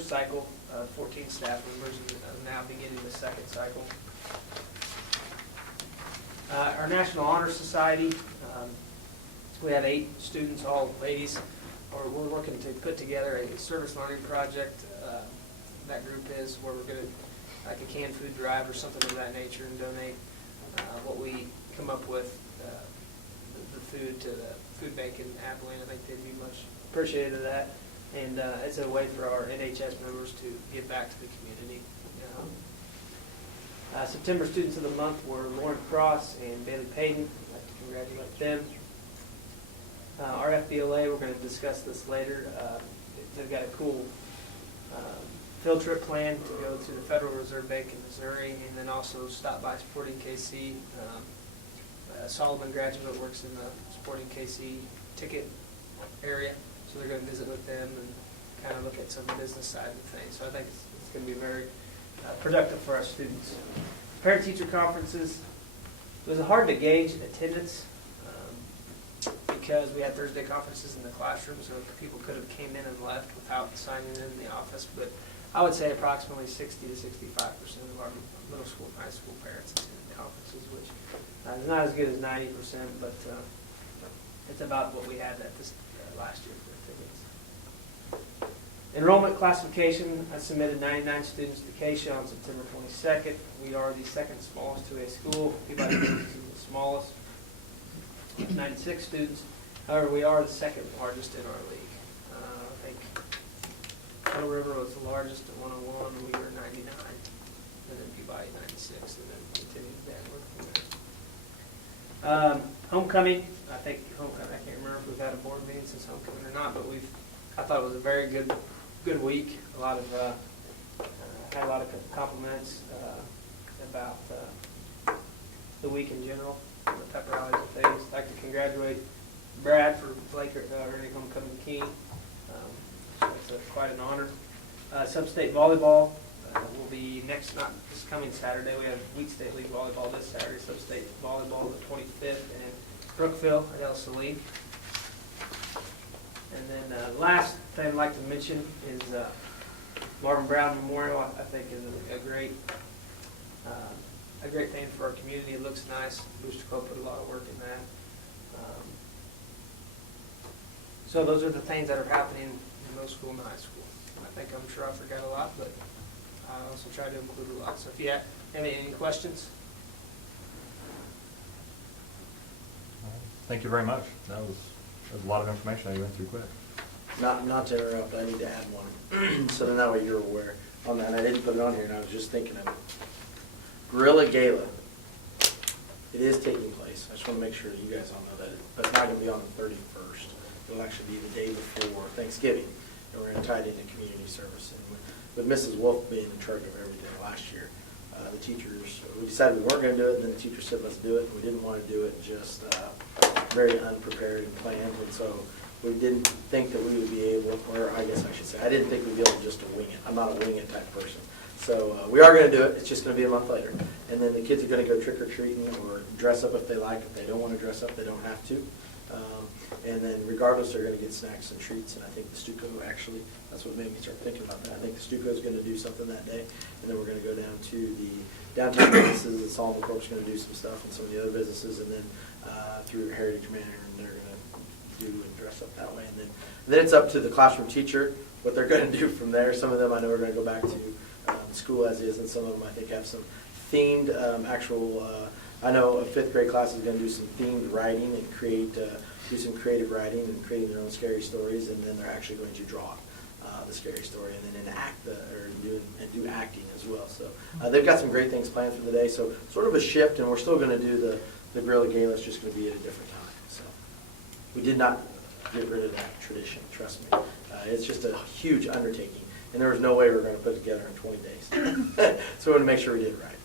cycle, 14 staff members, and I'm now beginning the second cycle. Our National Honor Society, we have 8 students, all ladies. We're working to put together a service learning project. That group is where we're going to, like a canned food drive or something of that nature, and donate what we come up with, the food, to the food bank in Abilene. I think they'd be much appreciated of that. And it's a way for our NHS members to give back to the community. September Students of the Month were Lauren Cross and Bailey Payton. I'd like to congratulate them. Our FBLA, we're going to discuss this later. They've got a cool field trip plan to go to the Federal Reserve Bank in Missouri, and then also stop by Sporting KC. Solomon graduate works in the Sporting KC ticket area, so they're going to visit with them and kind of look at some business side of things. So I think it's going to be very productive for our students. Parent-teacher conferences. It was hard to gauge attendance because we had Thursday conferences in the classroom, so people could have came in and left without signing in the office. But I would say approximately 60 to 65% of our middle school and high school parents attended conferences, which is not as good as 90%, but it's about what we had at this last year for attendance. Enrollment classification, I submitted 99 students to Keisha on September 22nd. We are the second smallest 2A school. Peabody is the smallest, 96 students. However, we are the second largest in our league. I think Kettle River was the largest at 101, and we were 99, and then Peabody 96, and then continued downward from there. Homecoming, I can't remember if we've had a board meeting since homecoming or not, but I thought it was a very good week. Had a lot of compliments about the week in general, the pep rallies and things. I'd like to congratulate Brad for earning homecoming king. It's quite an honor. Sub-state volleyball will be not this coming Saturday. We have Wheat State League volleyball this Saturday. Sub-state volleyball the 25th in Brookville at El Saline. And then last thing I'd like to mention is Marvin Brown Memorial. I think is a great thing for our community. It looks nice. Booster Club put a lot of work in that. So those are the things that are happening in middle school and high school. I'm sure I forgot a lot, but I also tried to include a lot. So if you have any questions. Thank you very much. That was a lot of information. I went through quick. Not to interrupt, I need to add one. So then that way you're aware on that. And I didn't put it on here, and I was just thinking of it. Gorilla Gala. It is taking place. I just want to make sure that you guys all know that. But it's not going to be on the 31st. It'll actually be the day before Thanksgiving. And we're going to tie it into community service. And with Mrs. Wolf being in charge of everything last year, the teachers, we decided we weren't gonna do it, and then the teacher said, let's do it, and we didn't wanna do it just very unprepared and planned, and so we didn't think that we would be able, or I guess I should say, I didn't think we'd be able just to wing it. I'm not a wing it type person. So we are gonna do it, it's just gonna be a month later. And then the kids are gonna go trick or treating or dress up if they like. If they don't wanna dress up, they don't have to. And then regardless, they're gonna get snacks and treats, and I think the Stuco actually, that's what made me start thinking about that. I think the Stuco's gonna do something that day, and then we're gonna go down to the downtown businesses, and Solomon Corp's gonna do some stuff, and some of the other businesses, and then through Heritage Manor, and they're gonna do and dress up that way. And then it's up to the classroom teacher, what they're gonna do from there. Some of them I know are gonna go back to school as is, and some of them I think have some themed I know a 5th grade class is gonna do some themed writing and do some creative writing and creating their own scary stories, and then they're actually going to draw the scary story and then do acting as well. So they've got some great things planned for the day. So sort of a shift, and we're still going to do the Grill of Gala. It's just going to be at a different time. So we did not get rid of that tradition. Trust me, it's just a huge undertaking, and there was no way we were going to put it together in 20 days. So we want to make sure we did it right.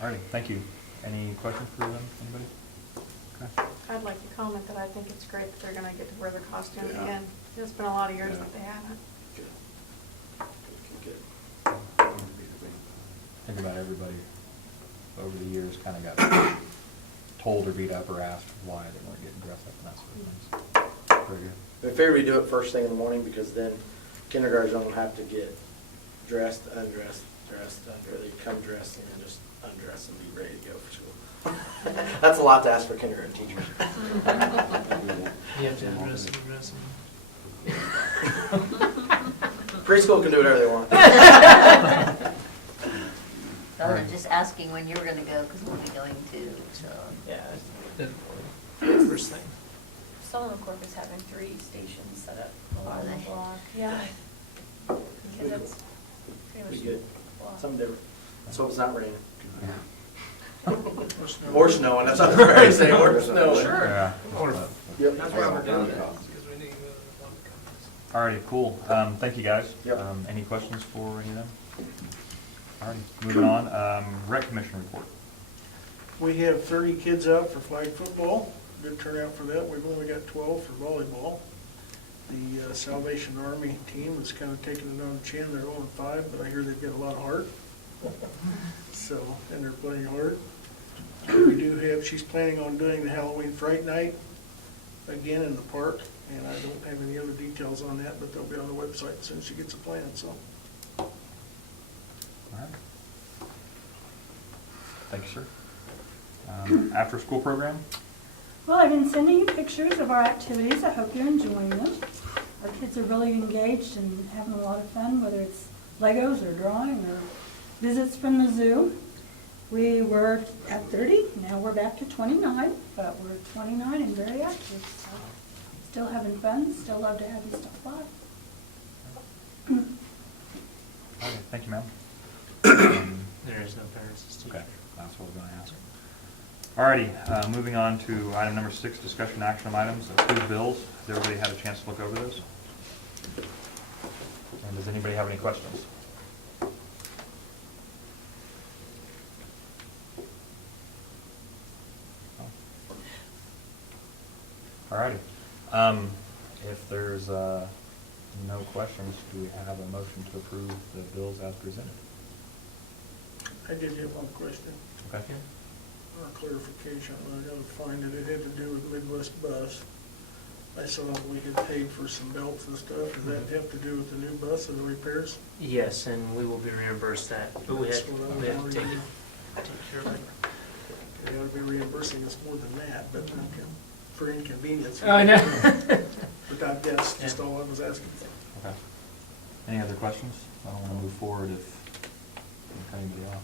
All right, thank you. Any questions for them, anybody? Okay. I'd like to comment that I think it's great that they're gonna get to wear their costumes again. It's been a lot of years that they haven't. Good. Good. Think about everybody over the years kind of got told or beat up or asked why they weren't getting dressed up and that sort of things. Very good. I figured we do it first thing in the morning because then kindergartners don't have to get dressed, undressed, dressed, under. They come dressed and then just undress and be ready to go for school. That's a lot to ask for kindergarten teachers. You have to have dressing. Preschool can do whatever they want. I was just asking when you were gonna go, because we'll be going too, so. Yeah, the first thing. Solomon Corp is having 3 stations set up Are along the they? block. Yeah. Because it's pretty Be much good. a block. Something different. Let's hope it's not raining. Or snow. Or snowing. That's not very saying. Or snowing. Yeah. Yep. That's why we're doing it, because we need one to come. All righty, cool. Thank you, guys. Yep. Any questions for any of them? All righty, moving on. Rec Commission report. We have 30 kids out for flag football. Good turnout for that. We've only got 12 for volleyball. The Salvation Army team is kind of taking it on the chin. They're 0-5, but I hear they've got a lot of heart. So, and they're playing hard. We do have, she's planning on doing the Halloween Fright Night again in the park, and I don't have any other details on that, but they'll be on the website as soon as she gets a plan, so. All right. Thank you, sir. After school program? Well, I've been sending you pictures of our activities. I hope you're enjoying them. Our kids are really engaged and having a lot of fun, whether it's Legos or drawing or visits from the zoo. We were at 30, now we're back to 29, but we're 29 and very active. So still having fun, still love to have you stop by. Okay, thank you, ma'am. There is no parents as teachers. Okay, that's what I was going to ask. All righty, moving on to item number 6, discussion action items, approved bills. Has everybody had a chance to look over those? And does anybody have any questions? All righty. If there's no questions, do we have a motion to approve the bills as presented? I did have one question, Okay. or clarification. I gotta find it. It had to do with Midwest Bus. I saw that we had paid for some belts and stuff. Does that have to do with the new bus and the repairs? Yes, and we will be reimbursed that, but we have That's what I was to take wondering. care of it. They ought to be reimbursing us more than that, but okay, for inconvenience. Oh, I know. But that's just all I was asking. Okay. Any other questions? I don't want to move forward if we cut anybody off.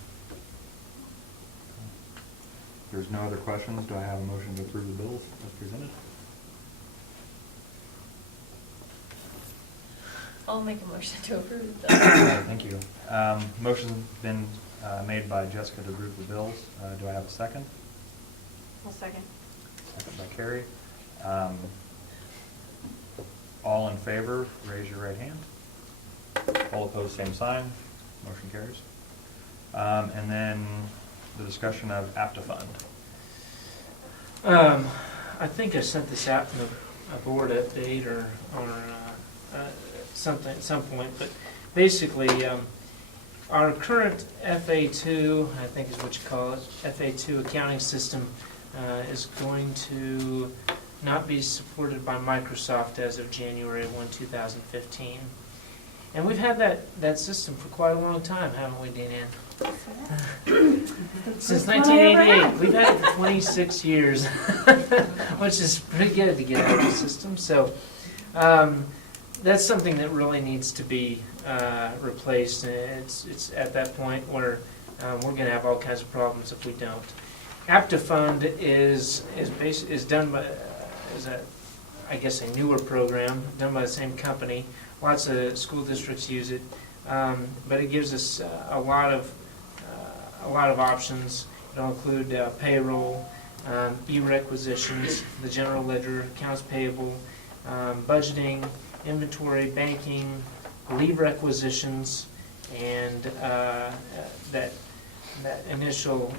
If there's no other questions, do I have a motion to approve the bills as presented? I'll make a motion to approve the. All right, thank you. Motion's been made by Jessica to approve the bills. Do I have a second? I'll second. Second by Carrie. All in favor, raise your right hand. All opposed, same sign. Motion carries. And then the discussion of APTA fund. I think I sent this out in a board update or something at some point, but basically, our current FA2, I think is what you call it, FA2 accounting system is going to not be supported by Microsoft as of January 1, 2015. And we've had that system for quite a long time, haven't we, Deanne? Since First one I ever 1988. had. We've had it for 26 years, which is pretty good to get out of the system. So that's something that really needs to be replaced. And it's at that point where we're going to have all kinds of problems if we don't. APTA fund is done by I guess a newer program done by the same company. Lots of school districts use it, but it gives us a lot of options. It'll include payroll, e-requisitions, the general ledger, accounts payable, budgeting, inventory, banking, leave requisitions, and that initial,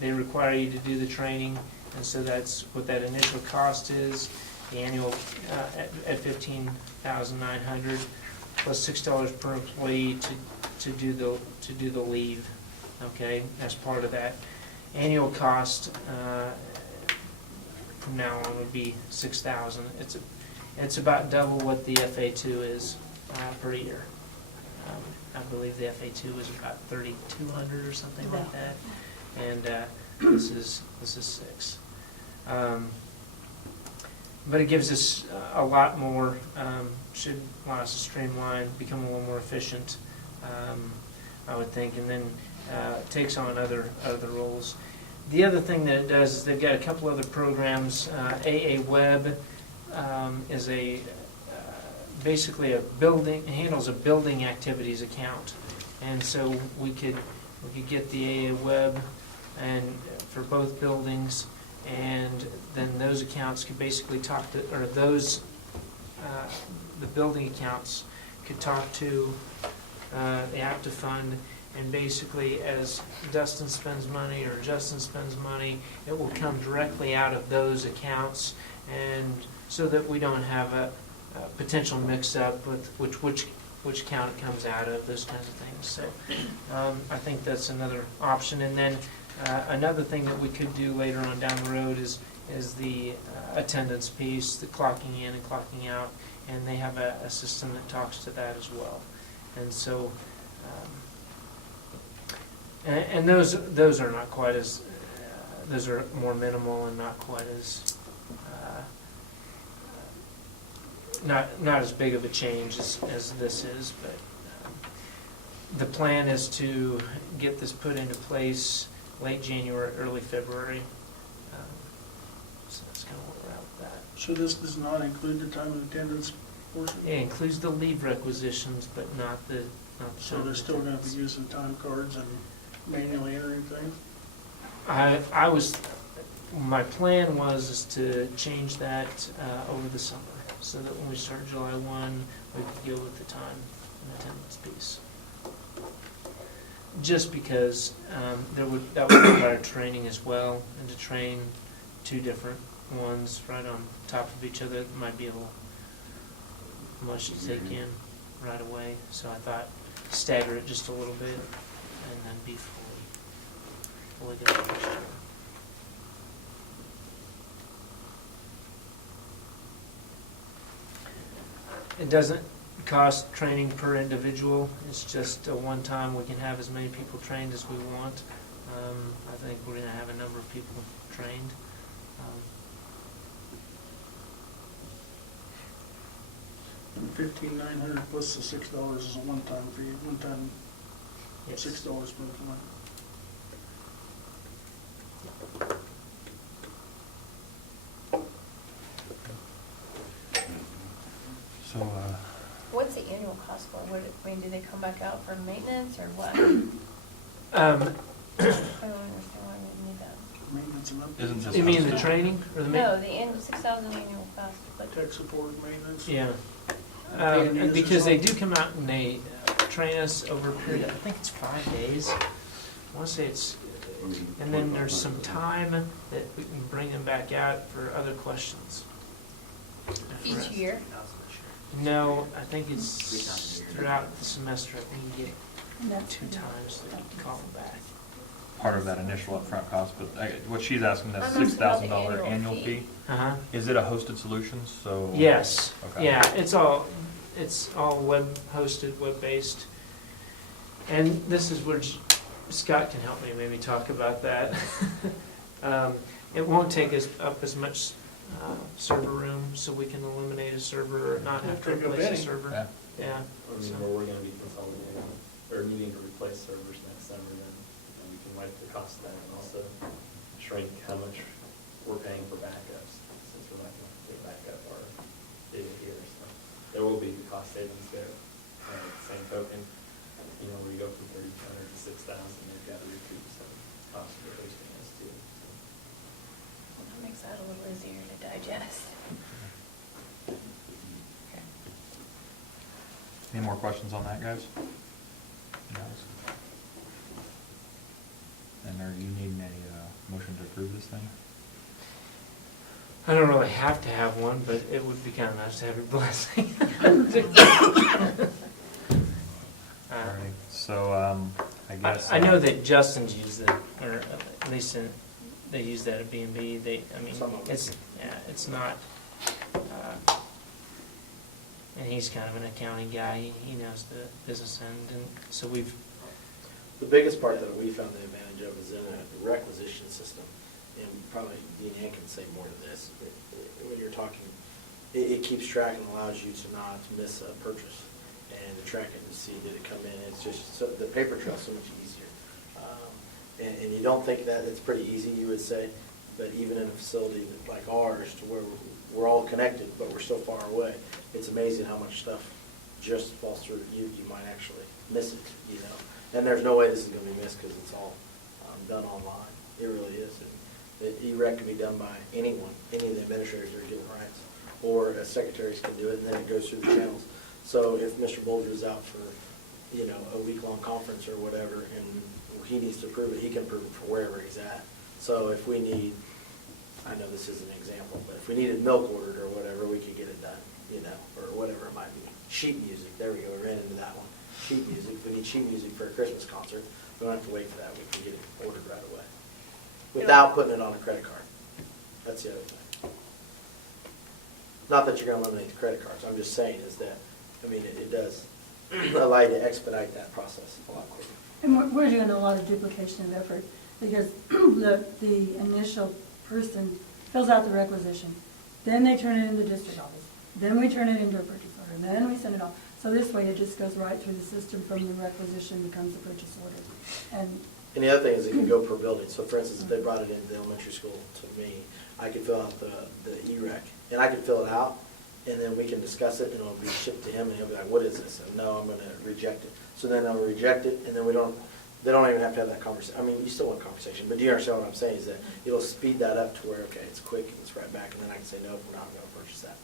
they require you to do the training, and so that's what that initial cost is. The annual at $15,900 plus $6 per employee to do the leave. Okay, as part of that annual cost from now on would be $6,000. It's about double what the FA2 is per year. I believe the FA2 is about 3,200 or something like that, and this is $6. But it gives us a lot more, should allow us to streamline, become a little more efficient, I would think, and then takes on other roles. The other thing that it does is they've got a couple other programs. AA Web is basically handles a building activities account, and so we could get the AA Web and for both buildings. And then those accounts could basically talk to, or those, the building accounts could talk to the APTA fund, and basically as Dustin spends money or Justin spends money, it will come directly out of those accounts, and so that we don't have a potential mix-up with which account it comes out of, those kinds of things. So I think that's another option. And then another thing that we could do later on down the road is the attendance piece, the clocking in and clocking out, and they have a system that talks to that as well. And so, and those are not quite as, those are more minimal and not quite as, not as big of a change as this is, but the plan is to get this put into place late January, early February. So that's kind of where we're at with that. So this does not include the time of attendance portion? It includes the leave requisitions, but not the So time they're of still gonna be attendance. using time cards and manually entering things? My plan is to change that over the summer, so that when we start July 1, we could go with the time and attendance piece. Just because that would require training as well, and to train two different ones right on top of each other might be a little much to take in right away. So I thought stagger it just a little bit and then be fully good next year. It doesn't cost training per individual. It's just a one-time. We can have as many people trained as we want. I think we're going to have a number of people trained. And $15,900 plus the $6 is a one-time fee, one-time Yes. $6 per month. So, What's the annual cost for? Do they come back out for maintenance or what? I Um, don't understand why we need that. Maintenance and upkeep. isn't this? you mean the training or the No, the annual, 6,000 annual cost, but Tech support, maintenance. Yeah. Paying users Because they on- do come out in train us over a period, I think it's 5 days. I want to say it's, and then there's some time that we can bring them back out for other questions. Each year? No, I think it's throughout the semester. I think you get And that's 2 times that you call them back. Part of that initial upfront cost, but what she's asking, that I'm asking about the $6,000 annual annual fee. fee, Uh-huh. is it a hosted solution, so? Yes, Okay. yeah, it's all web-hosted, web-based. And this is where Scott can help me maybe talk about that. It won't take us up as much server room, so we can eliminate a server or not have to Take a replace a bidding. server. Yeah. Yeah. I mean, where we're gonna be consolidating, or needing to replace servers next summer, then we can wipe the cost of that and also shrink how much we're paying for backups, since we're not gonna get back up our data here, so there will be cost savings there. At the same token, you know, we go from 3,500 to 6,000, they've got to recoup some cost for hosting us too, so. That makes that a little easier to digest. Any more questions on that, guys? Guys? And are you needing a motion to approve this thing? I don't really have to have one, but it would be kind of nice to have your blessing. Alrighty, so, I guess. I know that Justin's used it, or at least they use that at B&B. I mean, Some of them. it's not, and he's kind of an accounting guy. He knows the business end, and so we've, The biggest part that we found the advantage of is in a requisition system, and probably Dean Ann can say more to this. When you're talking, it keeps track and allows you to not miss a purchase, and to track it and see did it come in. It's just, so the paper trail's so much easier. And you don't think that it's pretty easy, you would say, but even in a facility like ours, to where we're all connected, but we're so far away, it's amazing how much stuff just falls through you. You might actually miss it, you know. And there's no way this is going to be missed because it's all done online. It really is. E-rec can be done by anyone, any of the administrators that are given rights, or secretaries can do it, and then it goes through the channels. So if Mr. Bolger's out for, you know, a week-long conference or whatever, and he needs to approve it, he can approve it for wherever he's at. So if we need, I know this is an example, but if we needed milk ordered or whatever, we could get it done, you know, or whatever it might be. Sheet music, there we go, we ran into that one. Sheet music, if we need sheet music for a Christmas concert, we don't have to wait for that, we can get it ordered right away. Without putting it on a credit card. That's the other thing. Not that you're gonna eliminate the credit cards, I'm just saying is that, I mean, it does allow you to expedite that process a lot quicker. And we're doing a lot of duplication of effort, because the initial person fills out the requisition, then they turn it into the district office, then we turn it into a purchase order, and then we send it off. So this way, it just goes right through the system from the requisition becomes a purchase order. And the other thing is it can go per building. So for instance, if they brought it into the elementary school to me, I could fill out the E-rec, and I could fill it out, and then we can discuss it, and it'll be shipped to him, and he'll be like, what is this? And no, I'm gonna reject it. So then I'll reject it, and then they don't even have to have that conversation. I mean, you still want conversation, but do you understand what I'm saying, is that it'll speed that up to where, okay, it's quick, it's right back, and then I can say, nope, we're not gonna purchase that,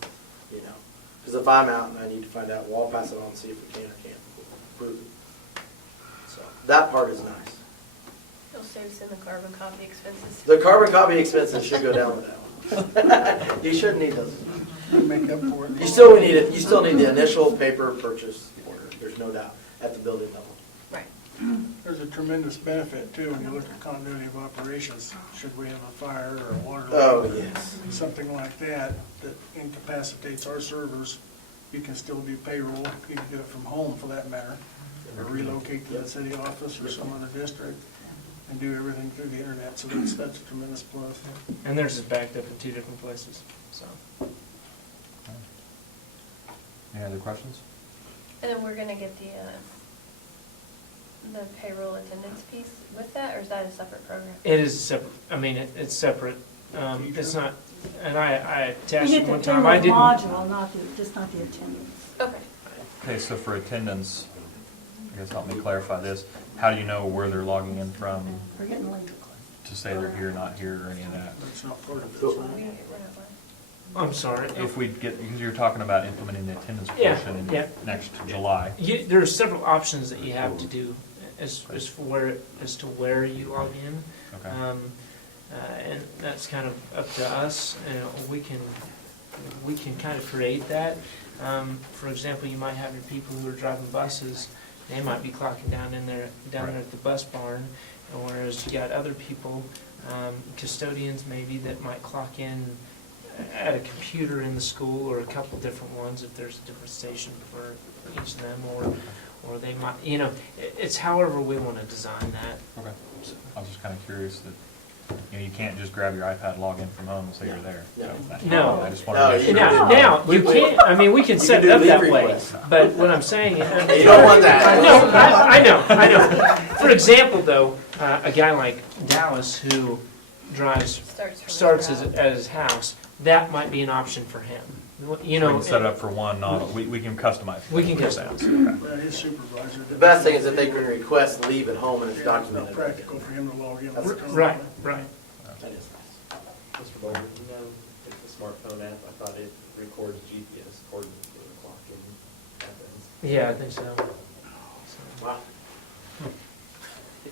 you know? Because if I'm out and I need to find out, well, I'll pass it on and see if we can or can't approve it. So that part is nice. You'll save us in the carbon copy expenses. The carbon copy expenses should go down with that one. You shouldn't need those. Make up for it. You still need it. You still need the initial paper purchase order. There's no doubt at the building level. Right. There's a tremendous benefit too when you look at continuity of operations. Should we have a fire or a water Oh leak, yes. something like that incapacitates our servers, you can still do payroll. You can do it from home for that matter, or relocate to the city office or some other district and do everything through the internet. So that's a tremendous plus. and theirs is backed up in 2 different places, so. Any other questions? And then we're gonna get the payroll attendance piece with that, or is that a separate program? It is separate, I mean, it's separate. It's not, and I attached You it get the one time, I payroll didn't. module, just not the attendance. Okay. Okay, so for attendance, I guess help me clarify this. How do you know where they're logging in from We're getting legal. to say they're here, not here, or any of that? That's not part of this, Cool. We, right? we're not one. I'm sorry. If we get, because you're talking about implementing the attendance Yeah, portion in yeah. next July. There are several options that you have to do as to where you log in. Okay. And that's kind of up to us. We can kind of create that. For example, you might have your people who are driving buses. They might be clocking down there at the bus barn, whereas you got other people, custodians maybe, that might clock in at a computer in the school, or a couple different ones if there's a different station for each of them, or they might, it's however we want to design that. Okay. I was just kind of curious that, you can't just grab your iPad, log in from home and say you're there. No. I just wanted to make sure. Now, you can't, we can set it up that way, but what I'm saying. You don't want that. No, I know. For example, though, a guy like Dallas who drives, starts at his house, that might be an option for him. We can set it up for one, we can customize. We can customize. Well, his supervisor. The best thing is that they can request leave at home and it's It's not documented. practical for him to log in. That's Right. That is nice. Mr. Bowler, you know, if the smartphone app, I thought it records GPS coordinates where the clock happens. Yeah, I think so. Wow.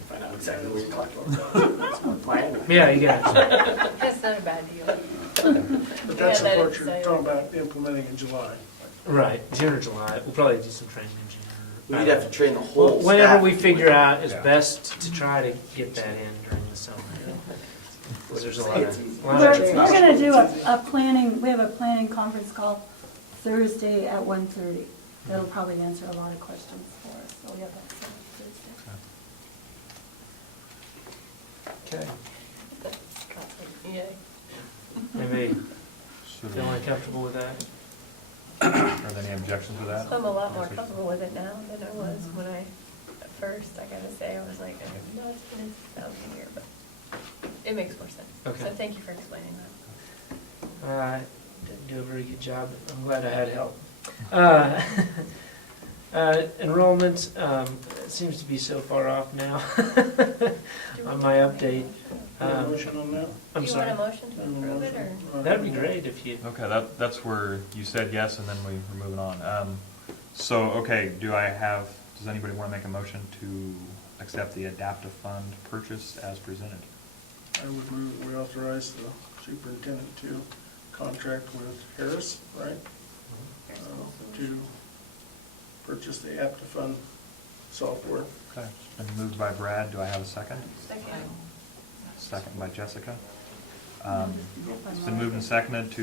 Find out exactly where you're talking about. Yeah, you got it. That's not a bad deal. But that's Yeah, that what is you're so- talking about implementing in July. Right, June or July. We'll probably do some training in June. We'd have to train the whole staff. Whenever we figure out it's Yeah. best to try to get that in during the summer. Because there's a lot We're of gonna do a planning, we have a planning conference call Thursday at 1:30. That'll probably answer a lot of questions for us, so we have that Thursday. Okay. Yeah. Anybody So feel uncomfortable with that? Are there any objections with that? I'm a lot more comfortable with it now than I was when at first, I gotta say, I was like, no, it's been here, but it makes more sense. Okay. So thank you for explaining that. Didn't do a very good job. I'm glad I had help. Enrollment seems to be so far off now on my update. Motion on that? I'm Do you sorry. want a motion to approve it, or? That'd be great if you. Okay, that's where you said yes, and then we're moving on. So, okay, does anybody want to make a motion to accept the adaptive fund purchase as presented? I would move that we authorize the superintendent to contract with Harris, right? To purchase the Aptifund software. Okay, been moved by Brad, do I have a second? Second. Second by Jessica. It's been moved and seconded to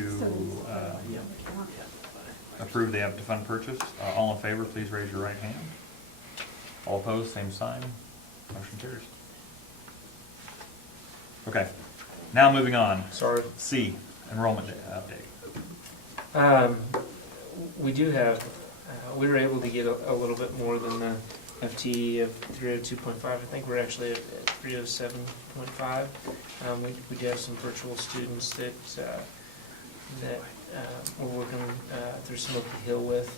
approve the Aptifund purchase. All in favor, please raise your right hand. All opposed, same sign. Motion carries. Okay, now moving on. Sorry. C, enrollment update. We do have, we were able to get a little bit more than the FTE of 302.5. I think we're actually at 307.5. We do have some virtual students that we're working through Smoky Hill with.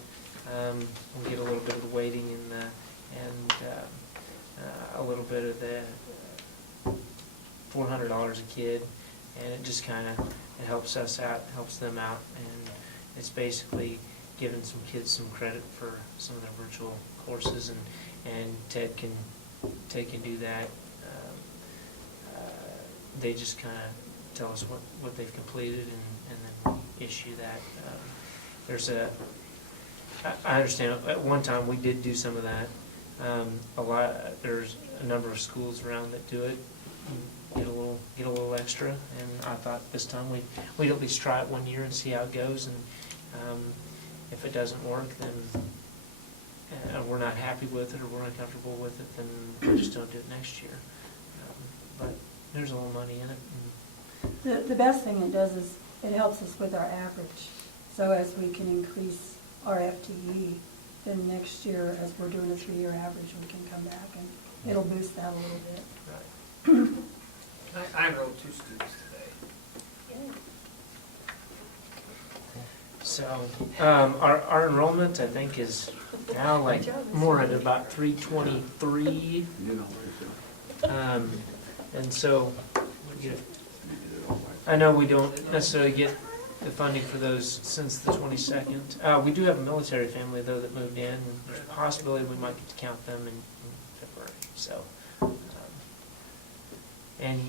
We'll get a little bit of the weighting and a little bit of the $400 a kid, and it just kind of, it helps us out, helps them out, and it's basically giving some kids some credit for some of their virtual courses, and Ted can take and do that. They just kind of tell us what they've completed, and then we issue that. I understand, at one time we did do some of that. There's a number of schools around that do it, get a little extra, and I thought this time we'd at least try it 1 year and see how it goes, and if it doesn't work, then we're not happy with it or we're uncomfortable with it, then we just don't do it next year. But there's a little money in it. The best thing it does is it helps us with our average. So as we can increase our FTE, then next year, as we're doing a 3-year average, we can come back and it'll boost that a little bit. Right. I enrolled 2 students today. So our enrollment, I think, is now like more at about 323. And so I know we don't necessarily get the funding for those since the 22nd. We do have a military family, though, that moved in, and there's a possibility we might get to count them in February, so. And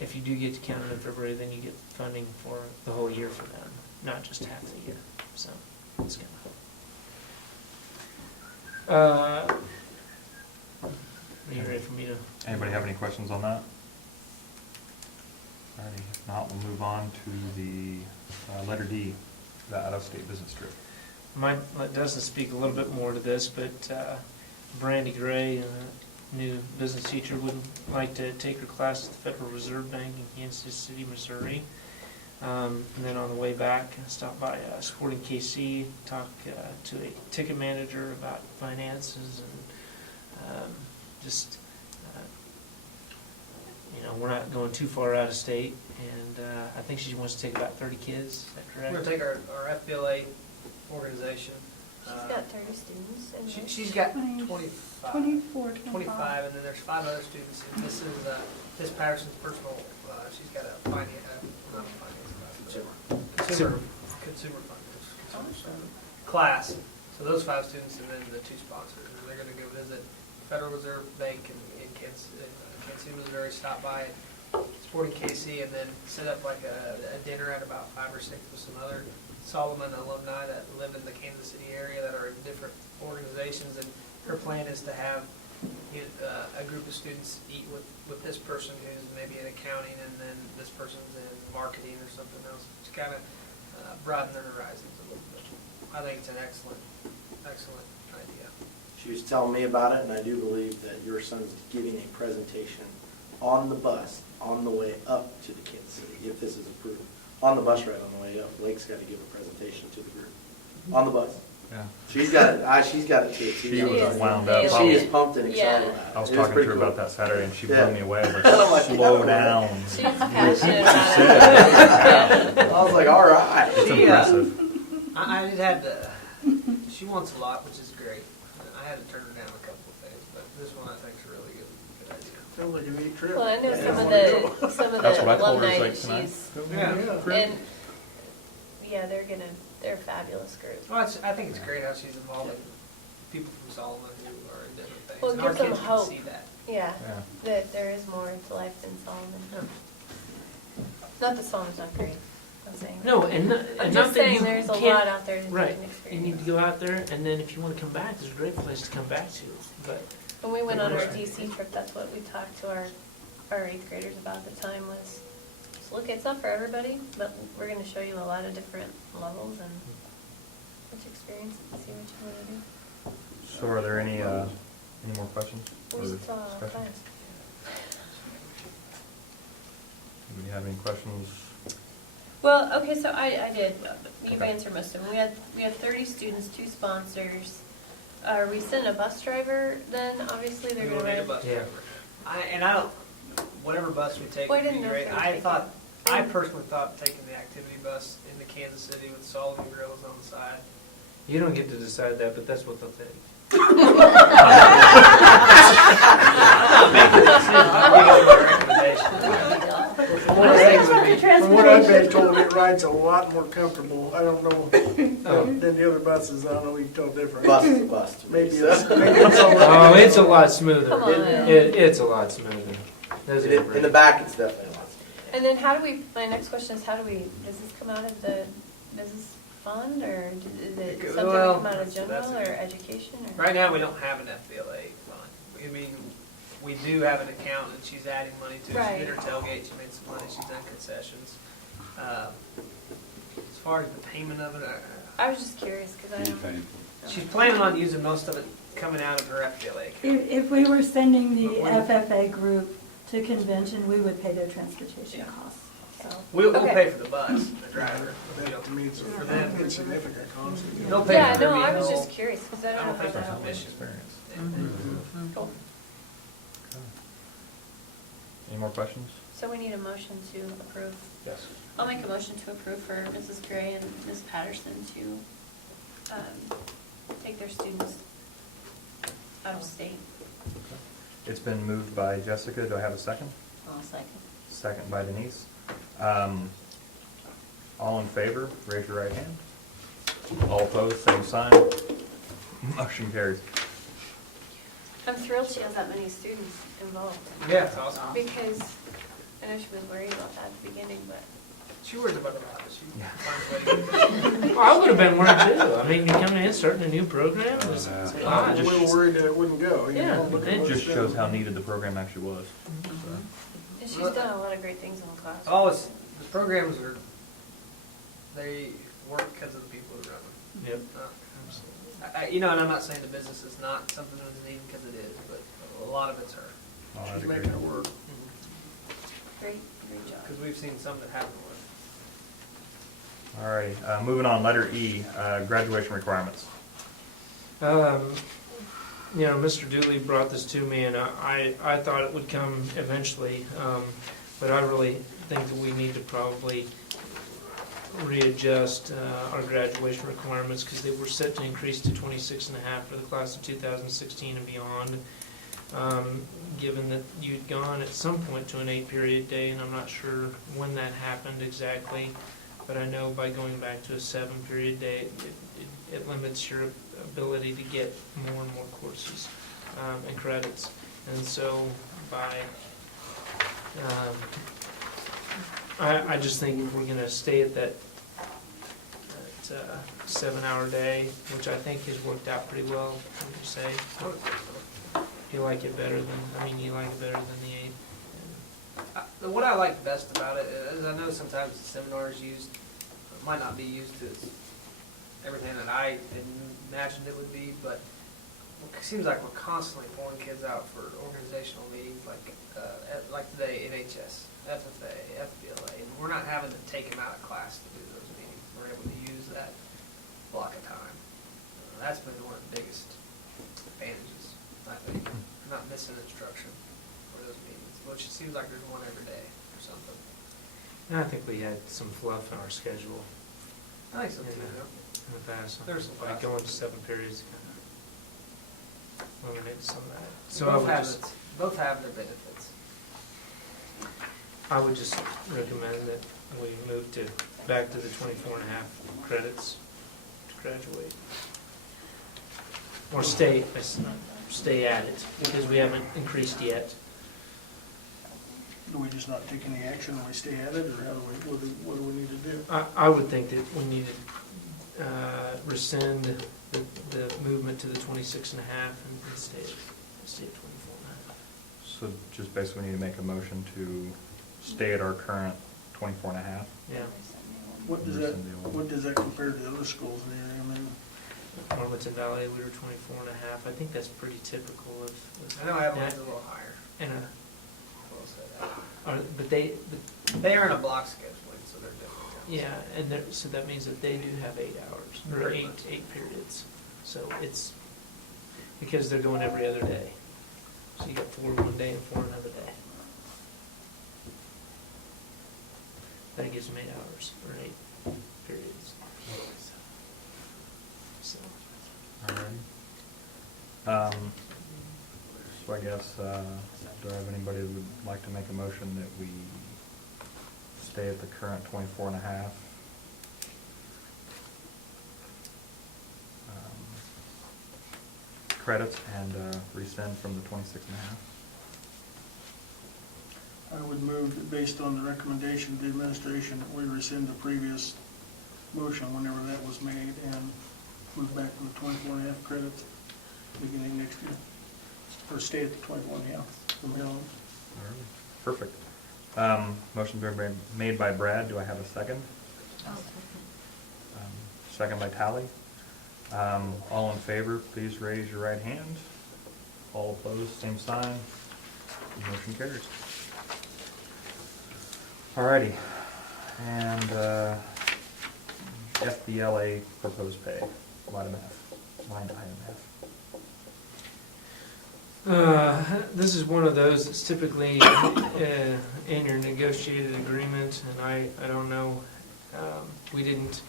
if you do get to count them in February, then you get funding for the whole year for them, not just half the year, so it's kind of. Are you ready for me to? Anybody have any questions on that? Alrighty, if not, we'll move on to the letter D, the out-of-state business trip. Mine doesn't speak a little bit more to this, but Brandy Gray, a new business teacher, would like to take her class at the Federal Reserve Bank in Kansas City, Missouri. And then on the way back, stop by Sporting KC, talk to a ticket manager about finances and just, we're not going too far out of state. And I think she wants to take about 30 kids, is that We're correct? gonna take our FBLA organization. She's got 30 students in there. She's got 20, 25. 24, 25, and then there's 5 other students, and this is Miss Patterson's personal, she's got a not a finance class, but consumer finance class. So those 5 students and then the 2 sponsors, and they're gonna go visit Federal Reserve Bank in Kansas City, Missouri, stop by Sporting KC, and then set up like a dinner at about 5 or 6 with some other Solomon alumni that live in the Kansas City area that are in different organizations, and her plan is to have a group of students eat with this person who's maybe in accounting, and then this person's in marketing or something else, to kind of broaden their horizons a little bit. I think it's an excellent idea. She was telling me about it, and I do believe that your son's giving a presentation on the bus on the way up to the Kansas City, if this is approved. On the bus ride on the way up, Lake's got to give a presentation to the group. On the bus. Yeah. She's got it too. She was wound up. She is pumped and excited Yeah. about it. I was It talking to pretty her cool. about that Saturday, and she Yeah. blew me away. I was I'm like, like, slow down. She's passionate about it. I was like, all right. It's impressive. I just had to, she wants a lot, which is great. I had to turn her down a couple of things, but this one I think is a really good idea. Sounds like a neat trip. Well, I know Yeah, some I of wanna go. the That's what I told her, alumni like, that tonight. she's, Yeah. and, yeah, they're a fabulous group. Well, I think it's great how she's involving people from Solomon who are in different things. Well, it and our gives them kids can hope. see that. Yeah, Yeah. that there is more to life than Solomon. Not that Solomon's not great, I'm saying. No, and not, I'm and just not that saying you there's a can't- lot out there that you Right, can you experience. need to go out there, and then if you want to come back, there's a great place to come back to. But When we went on our DC trip, that's what we talked to our 8th graders about at the time was, just look, it's not for everybody, but we're gonna show you a lot of different levels and let's experience it and see what you wanna do. So are there any more questions? We or still have discussion? time. Do you have any questions? Well, okay, so I did, you've Okay. answered most of them. We had 30 students, 2 sponsors. Are we sending a bus driver then? Obviously, they're We gonna will need a ride. bus Yeah. driver. Whatever bus we take Well, I would be didn't know if great. they were I taking- personally thought taking the activity bus into Kansas City with Solomon grills on the side. you don't get to decide that, but that's what they'll take. From what I've been told, it rides a lot more comfortable. I don't know than the other buses. I don't know, you can tell different. Bus is a bus to me. Maybe so. it's all right. Oh, it's a lot smoother. Come on. It's a lot smoother. Those are In great. the back, it's definitely a lot. And then how do we, my next question is does this come out of the business fund or is it something Well, that come out of that's general it. or education or? Right now, we don't have an FBLA fund. I mean, we do have an account and she's adding money to it. Right. She did her tailgate, she made some money, she's done concessions. As far as the payment of it, I was just curious because I don't. she's planning on using most of it coming out of her FBLA account. If we were sending the But when- FFA group to convention, we would pay their transportation Yeah. costs, so. We'll Okay. pay for the bus, and the driver. You know, That means for them, insignificant cost. they'll pay Yeah, for their no, I was meals. just curious because I I don't know don't how think that there's a works. mission. Experience. Cool. Any more questions? So we need a motion to approve. Yes. I'll make a motion to approve for Mrs. Gray and Ms. Patterson to take their students out of state. It's been moved by Jessica. Do I have a second? I'll second. Second by Denise. All in favor, raise your right hand. All opposed, same sign. Motion carries. I'm thrilled she has that many students involved. Yeah, it's awesome. Because I know she was worried about that at the beginning, but She worries about it a lot, but she Yeah. finds a way to do it. I would have been worried too. I mean, you come in, starting a new program, it's I was a odd. little worried that it wouldn't go, you Yeah, know. look at it what Just it's done. shows how needed the program actually was. and she's done a lot of great things in the class. Oh, it's, the programs are, they work because of the people who run them. Yep. You know, and I'm not saying the business is not something that's needed because it is, but a lot of it's her. Oh, I'd She's agree. making it work. Great job. Because we've seen some that haven't worked. All right, moving on, letter E, graduation requirements. You know, Mr. Dooley brought this to me, and I thought it would come eventually, but I really think that we need to probably readjust our graduation requirements, because they were set to increase to 26.5 for the class of 2016 and beyond. Given that you'd gone at some point to an 8-period day, and I'm not sure when that happened exactly, but I know by going back to a 7-period day, it limits your ability to get more and more courses and credits. And so by, I just think if we're gonna stay at that 7-hour day, which I think has worked out pretty well, would you say? You like it better than, you like it better than the 8? What I like best about it is I know sometimes the seminar is used, it might not be used to everything that I imagined it would be, but it seems like we're constantly pulling kids out for organizational meetings, like today, NHS, FFA, FBLA, and we're not having to take them out of class to do those meetings. We're able to use that block of time. That's been one of the biggest advantages, I think. We're not missing instruction for those meetings, which it seems like there's one every day or something. And I think we had some fluff in our schedule I think so too. Yeah. in the past. There's some Like fluff. going to 7 periods kind of eliminated some of that. So Both have their benefits. I would just recommend that we move back to the 24.5 credits to graduate. Or stay at it, because we haven't increased yet. Do we just not take any action and we stay at it, or what do we need to do? I would think that we need to rescind the movement to the 26.5 and stay at 24.5. So just basically we need to make a motion to stay at our current 24.5. Yeah. What does that compare to the other schools in the area? I mean, Normanton Valley, we were 24.5. I think that's pretty typical of. I know Adelaide's a little higher. And We'll say that. but they, They are in a block scheduling, so they're different. yeah, and so that means that they do have 8 hours, or Pretty eight much. periods. So it's, because they're going every other day. So you got 4 one day and 4 another day. That gives them 8 hours, or 8 periods. So, All right. So I guess, do I have anybody who would like to make a motion that we stay at the current 24.5? Credits and rescind from the 26.5? I would move that based on the recommendation of the administration, that we rescind the previous motion whenever that was made and move back to the 24.5 credits beginning next year. Or stay at the 21.5 from here on. Perfect. Motion been made by Brad. Do I have a second? Second by Tally. All in favor, please raise your right hand. All opposed, same sign. Motion carries. Alrighty. And FBLA proposed pay, line item F. This is one of those that's typically in your negotiated agreement, and I don't know, we didn't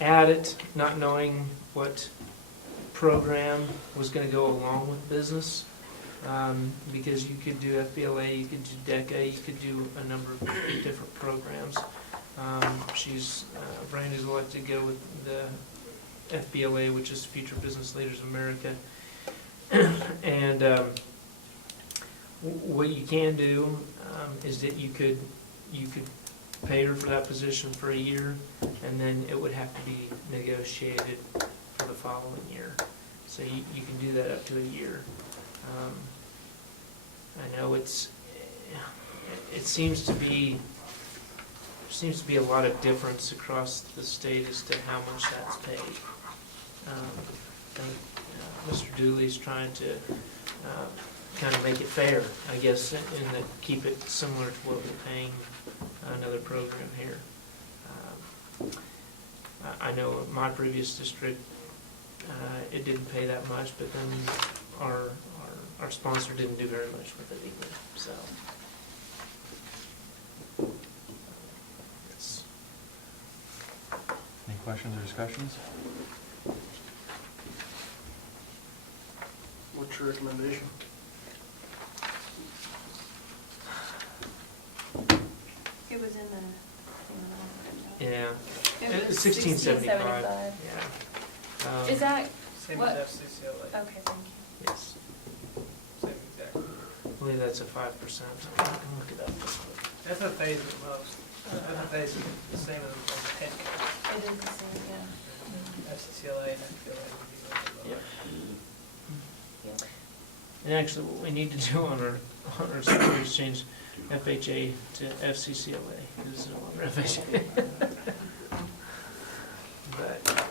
add it, not knowing what program was gonna go along with business. Because you could do FBLA, you could do DECA, you could do a number of different programs. Brandy's elected to go with the FBLA, which is Future Business Leaders of America. And what you can do is that you could pay her for that position for a year, and then it would have to be negotiated for the following year. So you can do that up to a year. I know it seems to be a lot of difference across the state as to how much that's paid. And, Mr. Dooley's trying to kind of make it fair, I guess, and that keep it similar to what we're paying another program here. I know at my previous district, it didn't pay that much, but then our sponsor didn't do very much with it either, so. Any questions or discussions? What's your recommendation? It was in the. Yeah. It was 1675. 1675. Yeah. Is that, Same What? as FCCLA, okay, thank you. Yes. same exact. I believe that's a 5%. I can look it up real quick. FFA is the most. FFA is the same as the head count. It is the same, yeah. FCCLA and FBLA would be the Yep. Yep. And actually, what we need to do on our salary is change FHA to FCCLA, because it's no longer FHA. But,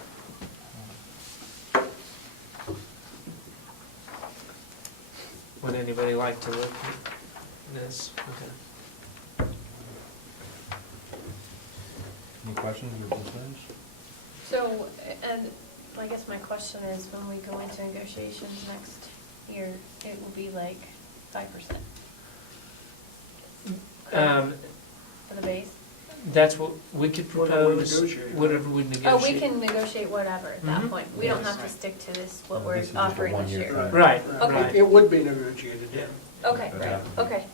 would anybody like to look at this? Okay. Any questions or concerns? So, and I guess my question is, when we go into negotiations next year, it will be like 5%? For the base? That's what we could Whatever we propose, negotiate. whatever we Oh, negotiate. we can negotiate whatever at that Mhm. point. We don't Yes. have to stick to this, what No, we're this is just a offering this one-year year. contract. Right, Okay. right. It would be negotiated, yeah, Okay, Yeah. okay.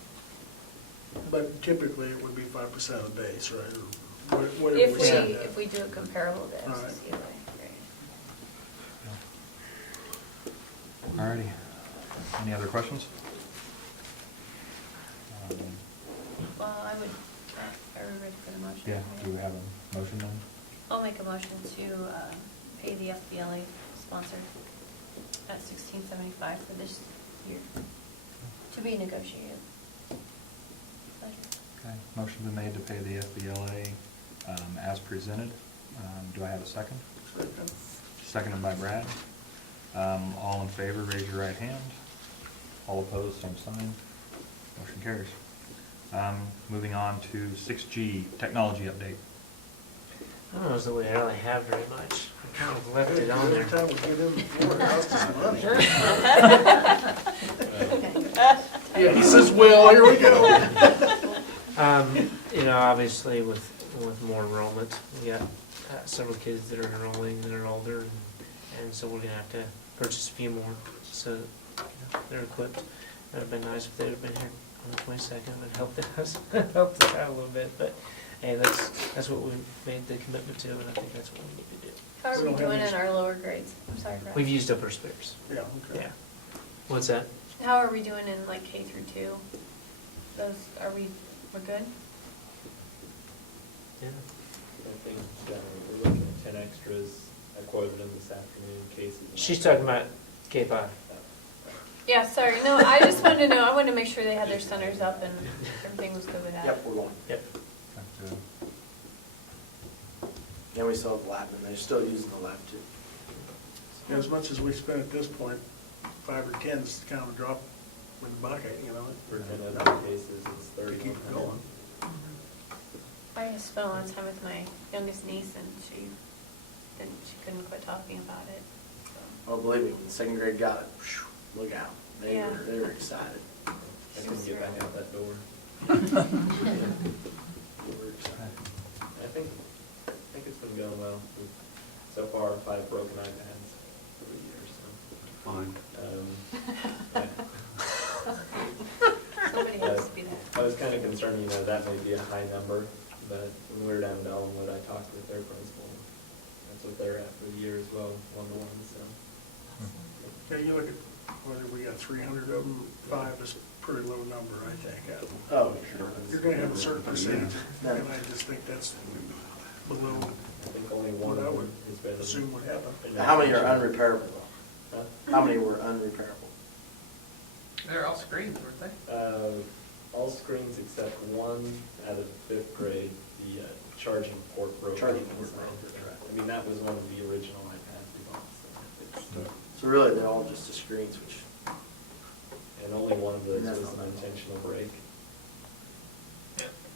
but typically it would be 5% of the base, right? Or whatever If we, said. if we do it comparable to All right. FCCLA. Great. Alrighty. Any other questions? Well, I would, are we ready for the motion? Yeah, do we have a motion then? I'll make a motion to pay the FBLA sponsor at $16.75 for this year, to be negotiated. Okay, motion been made to pay the FBLA as presented. Do I have a second? Seconded by Brad. All in favor, raise your right hand. All opposed, same sign. Motion carries. Moving on to 6G, technology update. I don't know if we really have very much. I kind of left it on Every there. time we give them the floor, it costs us money. Yeah, he says, well, here we go. Obviously with more enrollment, we got several kids that are enrolling that are older, and so we're gonna have to purchase a few more, so they're equipped. It would've been nice if they'd have been here on the 22nd and helped us out a little bit, but hey, that's what we made the commitment to, and I think that's what we need to do. How are We we don't have doing any- in our lower grades? I'm sorry, Brad. We've used up our spares, Yeah, okay. yeah. What's that? How are we doing in like K through 2? Those, we're good? Yeah. I think we're looking at 10 extras. I quoted them this afternoon, cases. She's talking about K-5. Yeah, sorry, no, I just wanted to know, I wanted to make sure they had their centers up and everything was good with that. Yep, we're going. Yep. Yeah, we still have the lab, and they're still using the lab too. Yeah, as much as we spend at this point, 5 or 10 is kind of a drop in the bucket, you know? For 10 other cases, it's To 30. keep it going. I spent a lot of time with my youngest niece and she couldn't quit talking about it, so. Oh, believe me, when the second grade got it, phew, look out. They Yeah. were excited. I couldn't get back out that door. They were excited. I think it's been going well. So far, 5 broken iPads for the year, so. Fine. Somebody has to be there. I was kind of concerned, that may be a high number, But when we were down in Ellenwood, I talked with their principal. That's what they're at for the year as well, 1-to-1, so. Yeah, you look at whether we got 300 of them, 5 is a pretty low number, I think. Oh, sure. You're gonna have a certain percentage, and I just think that's below I think only one what I of would them has been. assume would happen. Now, how many are unrepairable though? Huh? How many were unrepairable? They're all screens, weren't they? All screens except one out of 5th grade, the charging port broke. Charging on port the side. broke, right. I mean, that was one of the original iPads we bought, so it's, So really, they're all just the screens, which, and only one of those And that's was not an bad. intentional break.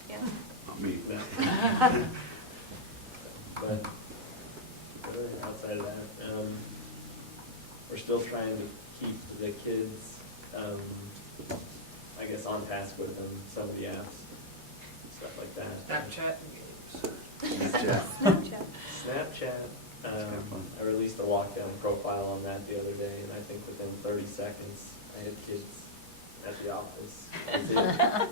Yeah. Not me. But outside of that, we're still trying to keep the kids, I guess, on task with them, some of the apps, stuff like that. Snapchat and games. Yeah. Snapchat. Snapchat, I released a lockdown profile on that the other day, and I think within 30 seconds, I had kids at the office. 'Cause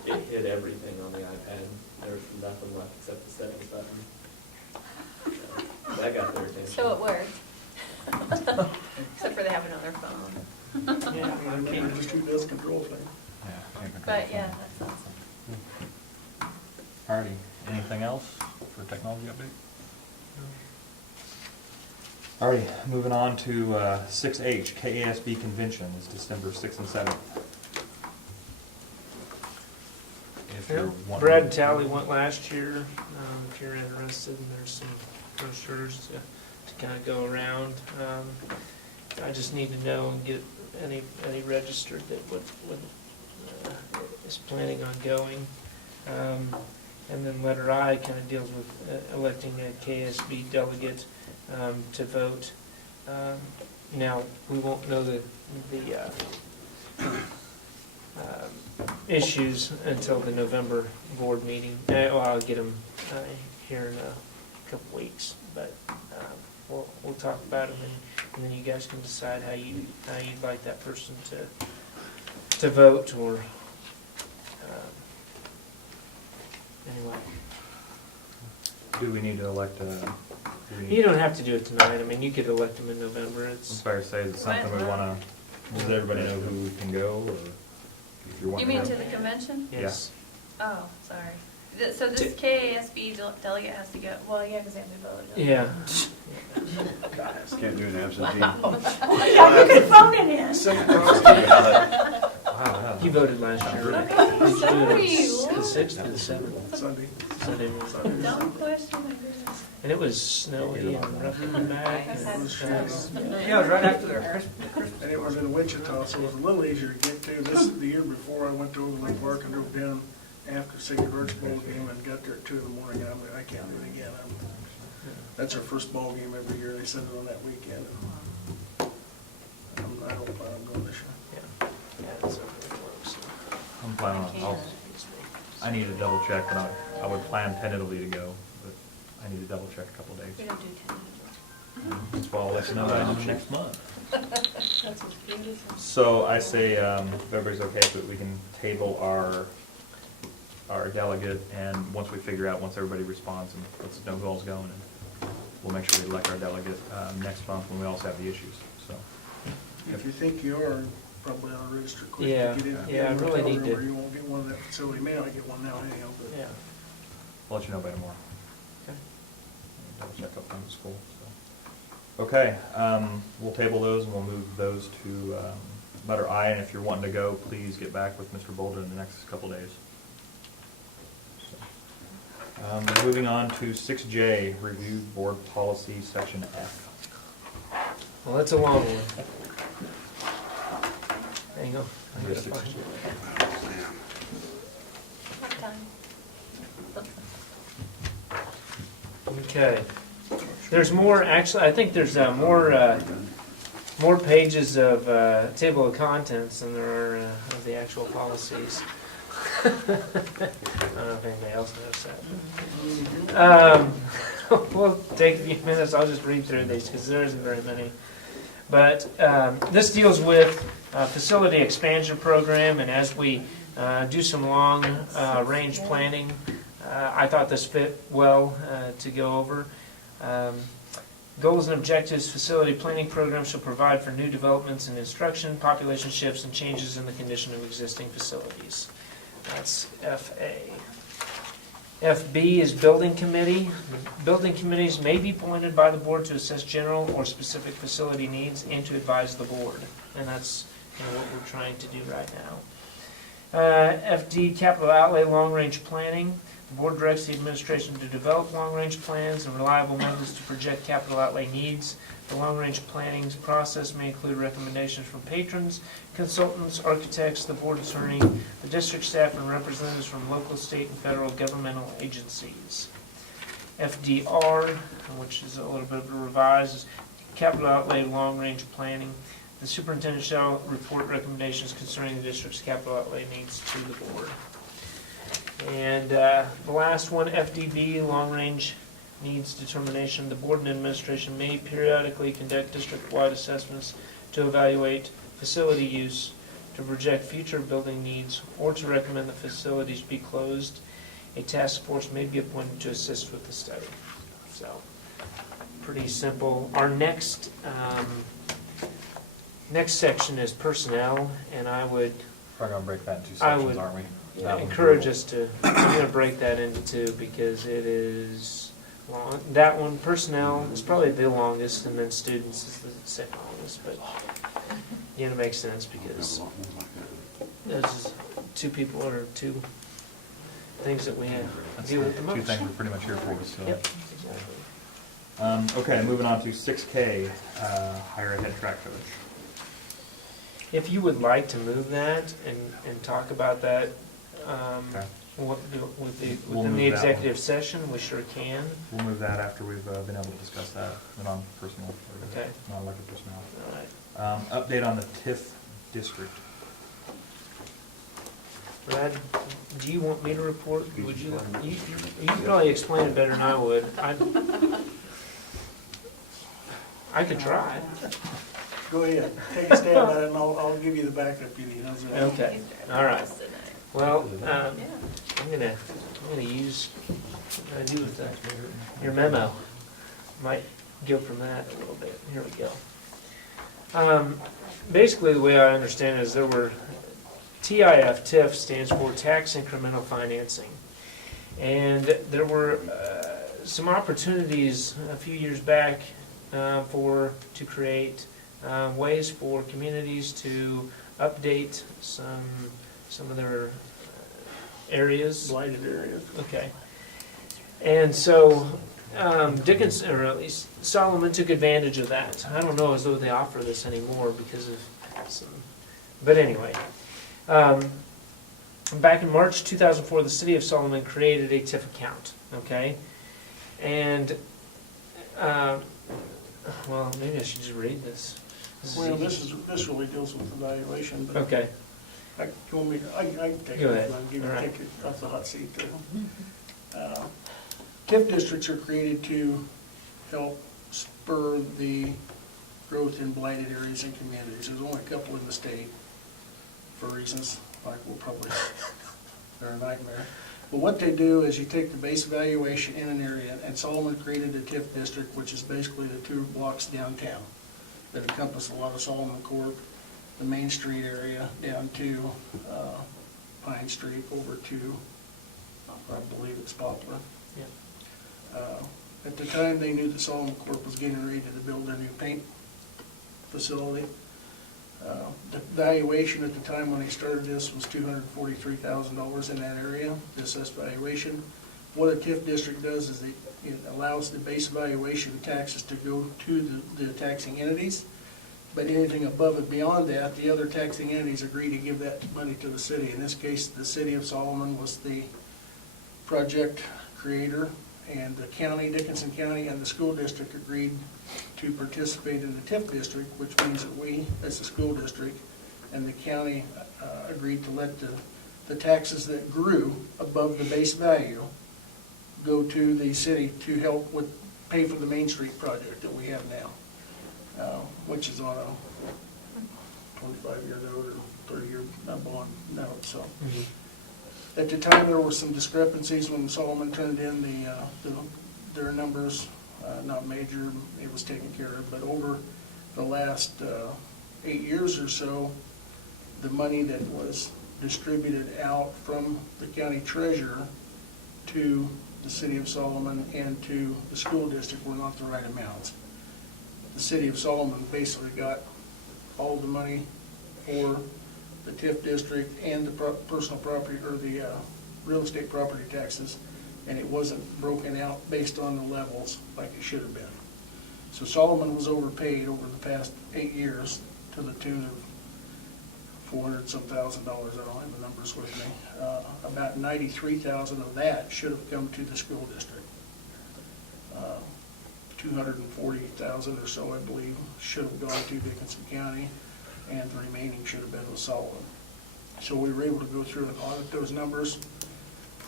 It hit everything on the iPad. There was nothing left except the settings button. So that got their attention. So it worked. Except for they have another phone. Yeah, I mean, just who does control things. But yeah, that's awesome. Alrighty, anything else for technology update? Alrighty, moving on to 6H, KASB convention is December 6th and 7th. If you're wanting- Brad and Tally went last year, if you're interested, and there's some brochures to kind of go around. I just need to know and get any registered that is planning on going. And then letter I kind of deals with electing a KSB delegate to vote. Now, we won't know the issues until the November board meeting. Well, I'll get them here in a couple weeks, but we'll talk about them, and then you guys can decide how you'd like that person to vote, or anyway. Do we need to elect a? You don't have to do it tonight. I mean, you could elect them in November. It's It's fair to say, is it something we want to, does everybody know who can go, or if you're You wanting mean to to go? the convention? yes. Oh, sorry. So this KASB delegate has to go, well, yeah, because they have to vote. don't they? Yeah. Can't do an absentee. Yeah, you could phone it in. Wow, He voted last year. Okay, He's doing sorry, it the Lord. 6th to the 7th. Sunday. Sunday morning. Dumb question, my goodness. And it was snowy and rough in the back. I've had and struggles. Yeah, it was right after their Christmas. And it was in Wichita, so it was a little easier to get to. The year before, I went to Overland Park and drove down after Sacred Hearts ball game and got there at 2 in the morning, and I'm like, I can't do it again. That's our first ball game every year. They send it on that weekend. And I hope I'm going this year. Yeah. Yeah, it's over close. I'm planning on, I need to double check, but I would plan tentatively to go, but I need to double check a couple We days. don't do 10 That's why I'll let you know next month. That's what's beautiful. So I say, if everybody's okay with it, we can table our delegate, and once we figure out, once everybody responds and lets us know who all's going, and we'll make sure we elect our delegate next month when we also have the issues, so. If you think you are, probably ought to register quick Yeah, to get in. yeah, I really need to- Or you won't get one in that facility. You may not get one now anyhow, but. Yeah. I'll let you know by tomorrow. Okay. Double check up on the school, so. Okay, we'll table those and we'll move those to letter I, and if you're wanting to go, please get back with Mr. Bolden in the next couple days. So, moving on to 6J, review board policy, section F. Well, that's a long one. Hang on. I Under gotta 6J. find it. What time? Okay. There's more, actually, I think there's more pages of table of contents than there are of the actual policies. I don't know if anybody else knows that. We'll take a few minutes. I'll just read through these because there isn't very many. But this deals with facility expansion program, and as we do some long range planning, I thought this fit well to go over. Goals and objectives, facility planning program shall provide for new developments in instruction, population shifts, and changes in the condition of existing facilities. That's FA. FB is building committee. Building committees may be appointed by the board to assess general or specific facility needs and to advise the board. And that's what we're trying to do right now. FD, capital outlay, long-range planning. The board directs the administration to develop long-range plans and reliable methods to project capital outlay needs. The long-range planning process may include recommendations from patrons, consultants, architects, the board attorney, the district staff, and representatives from local, state, and federal governmental agencies. FDR, which is a little bit of a revise, is capital outlay, long-range planning. The superintendent shall report recommendations concerning the district's capital outlay needs to the board. And the last one, FDB, long-range needs determination. The board and administration may periodically conduct district-wide assessments to evaluate facility use, to project future building needs, or to recommend the facilities be closed. A task force may be appointed to assist with the study. So, pretty simple. Our next section is personnel, and I would We're going to break that into two I sections, would- aren't we? That one's encourage brutal. us to, I'm going to break that into two because it is long. That one, personnel, is probably the longest, and then students is the second longest, but it makes sense because those is two people or two things that we have to That's deal the with the two most. things we're pretty much here for, so. Yep, exactly. Okay, moving on to 6K, higher ed head track coach. If you would like to move that and talk about that, Okay. within We'll the move that executive session, we sure can. We'll move that after we've been able to discuss that, the non-personal, or Okay. non-elected personnel. All right. Update on the TIF district. Brad, do you want me to report? Would you could probably explain it better than I would. I could try. Go ahead, take a stab at it, and I'll give you the backup you need. How's that? Okay, all right. Well, I'm gonna use what I do with your memo. Might go from that a little bit. Here we go. Basically, the way I understand it is there were TIF stands for Tax Incremental Financing, and there were some opportunities a few years back to create ways for communities to update some of their areas. Blighted areas. Okay. And so Dickinson, or at least Solomon, took advantage of that. I don't know as though they offer this anymore because of some, but anyway. Back in March 2004, the city of Solomon created a TIF account, okay? And, well, maybe I should just read this. Well, this really deals with evaluation, but Okay, I can take it. Go ahead. I'll give you All right. take it off the hot seat too. TIF districts are created to help spur the growth in blighted areas and communities. There's only a couple in the state for reasons like we'll probably, they're a nightmare. But what they do is you take the base evaluation in an area, and Solomon created a TIF district, which is basically the 2 blocks downtown that encompass a lot of Solomon Court, the Main Street area down to Pine Street over to, I believe it's Poplar. yeah, At the time, they knew that Solomon Court was getting ready to build a new paint facility. The valuation at the time when they started this was $243,000 in that area, the assessed valuation. What a TIF district does is it allows the base valuation taxes to go to the taxing entities, but anything above and beyond that, the other taxing entities agree to give that money to the city. In this case, the city of Solomon was the project creator, and the county, Dickinson County, and the school district agreed to participate in the TIF district, which means that we, as the school district, and the county agreed to let the taxes that grew above the base value go to the city to help with, pay for the Main Street project that we have now, which is on a 25-year note or 30-year bond note, so. At the time, there were some discrepancies when Solomon turned in their numbers, not major, it was taken care of, but over the last 8 years or so, the money that was distributed out from the county treasurer to the city of Solomon and to the school district were not the right amounts. The city of Solomon basically got all the money for the TIF district and the personal property, or the real estate property taxes, and it wasn't broken out based on the levels like it should have been. So Solomon was overpaid over the past 8 years to the tune of $400-some thousand. I don't have the numbers with me. About 93,000 of that should have come to the school district. 240,000 or so, I believe, should have gone to Dickinson County, and the remaining should have been with Solomon. So we were able to go through and audit those numbers,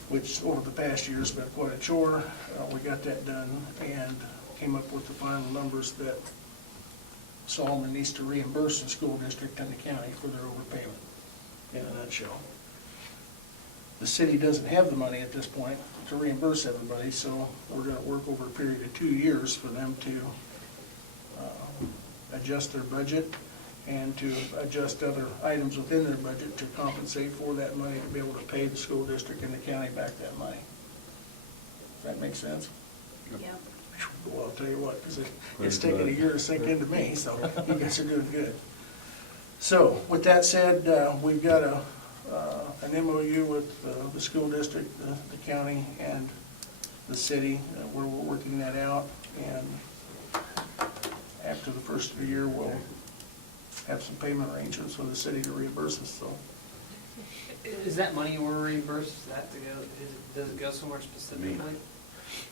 which over the past year has been quite a chore. We got that done and came up with the final numbers that Solomon needs to reimburse the school district and the county for their overpayment, in a nutshell. The city doesn't have the money at this point to reimburse everybody, so we're gonna work over a period of 2 years for them to adjust their budget and to adjust other items within their budget to compensate for that money, to be able to pay the school district and the county back that money. Does that make sense? Yeah. Well, I'll tell you what, because it's taken a year to sink into me, so you guys are doing good. So, with that said, we've got an MOU with the school district, the county, and the city, where we're working that out, and after the first of the year, we'll have some payment arrangements for the city to reimburse us, so. Is that money we're reimbursed, is that to go, does it go somewhere specifically?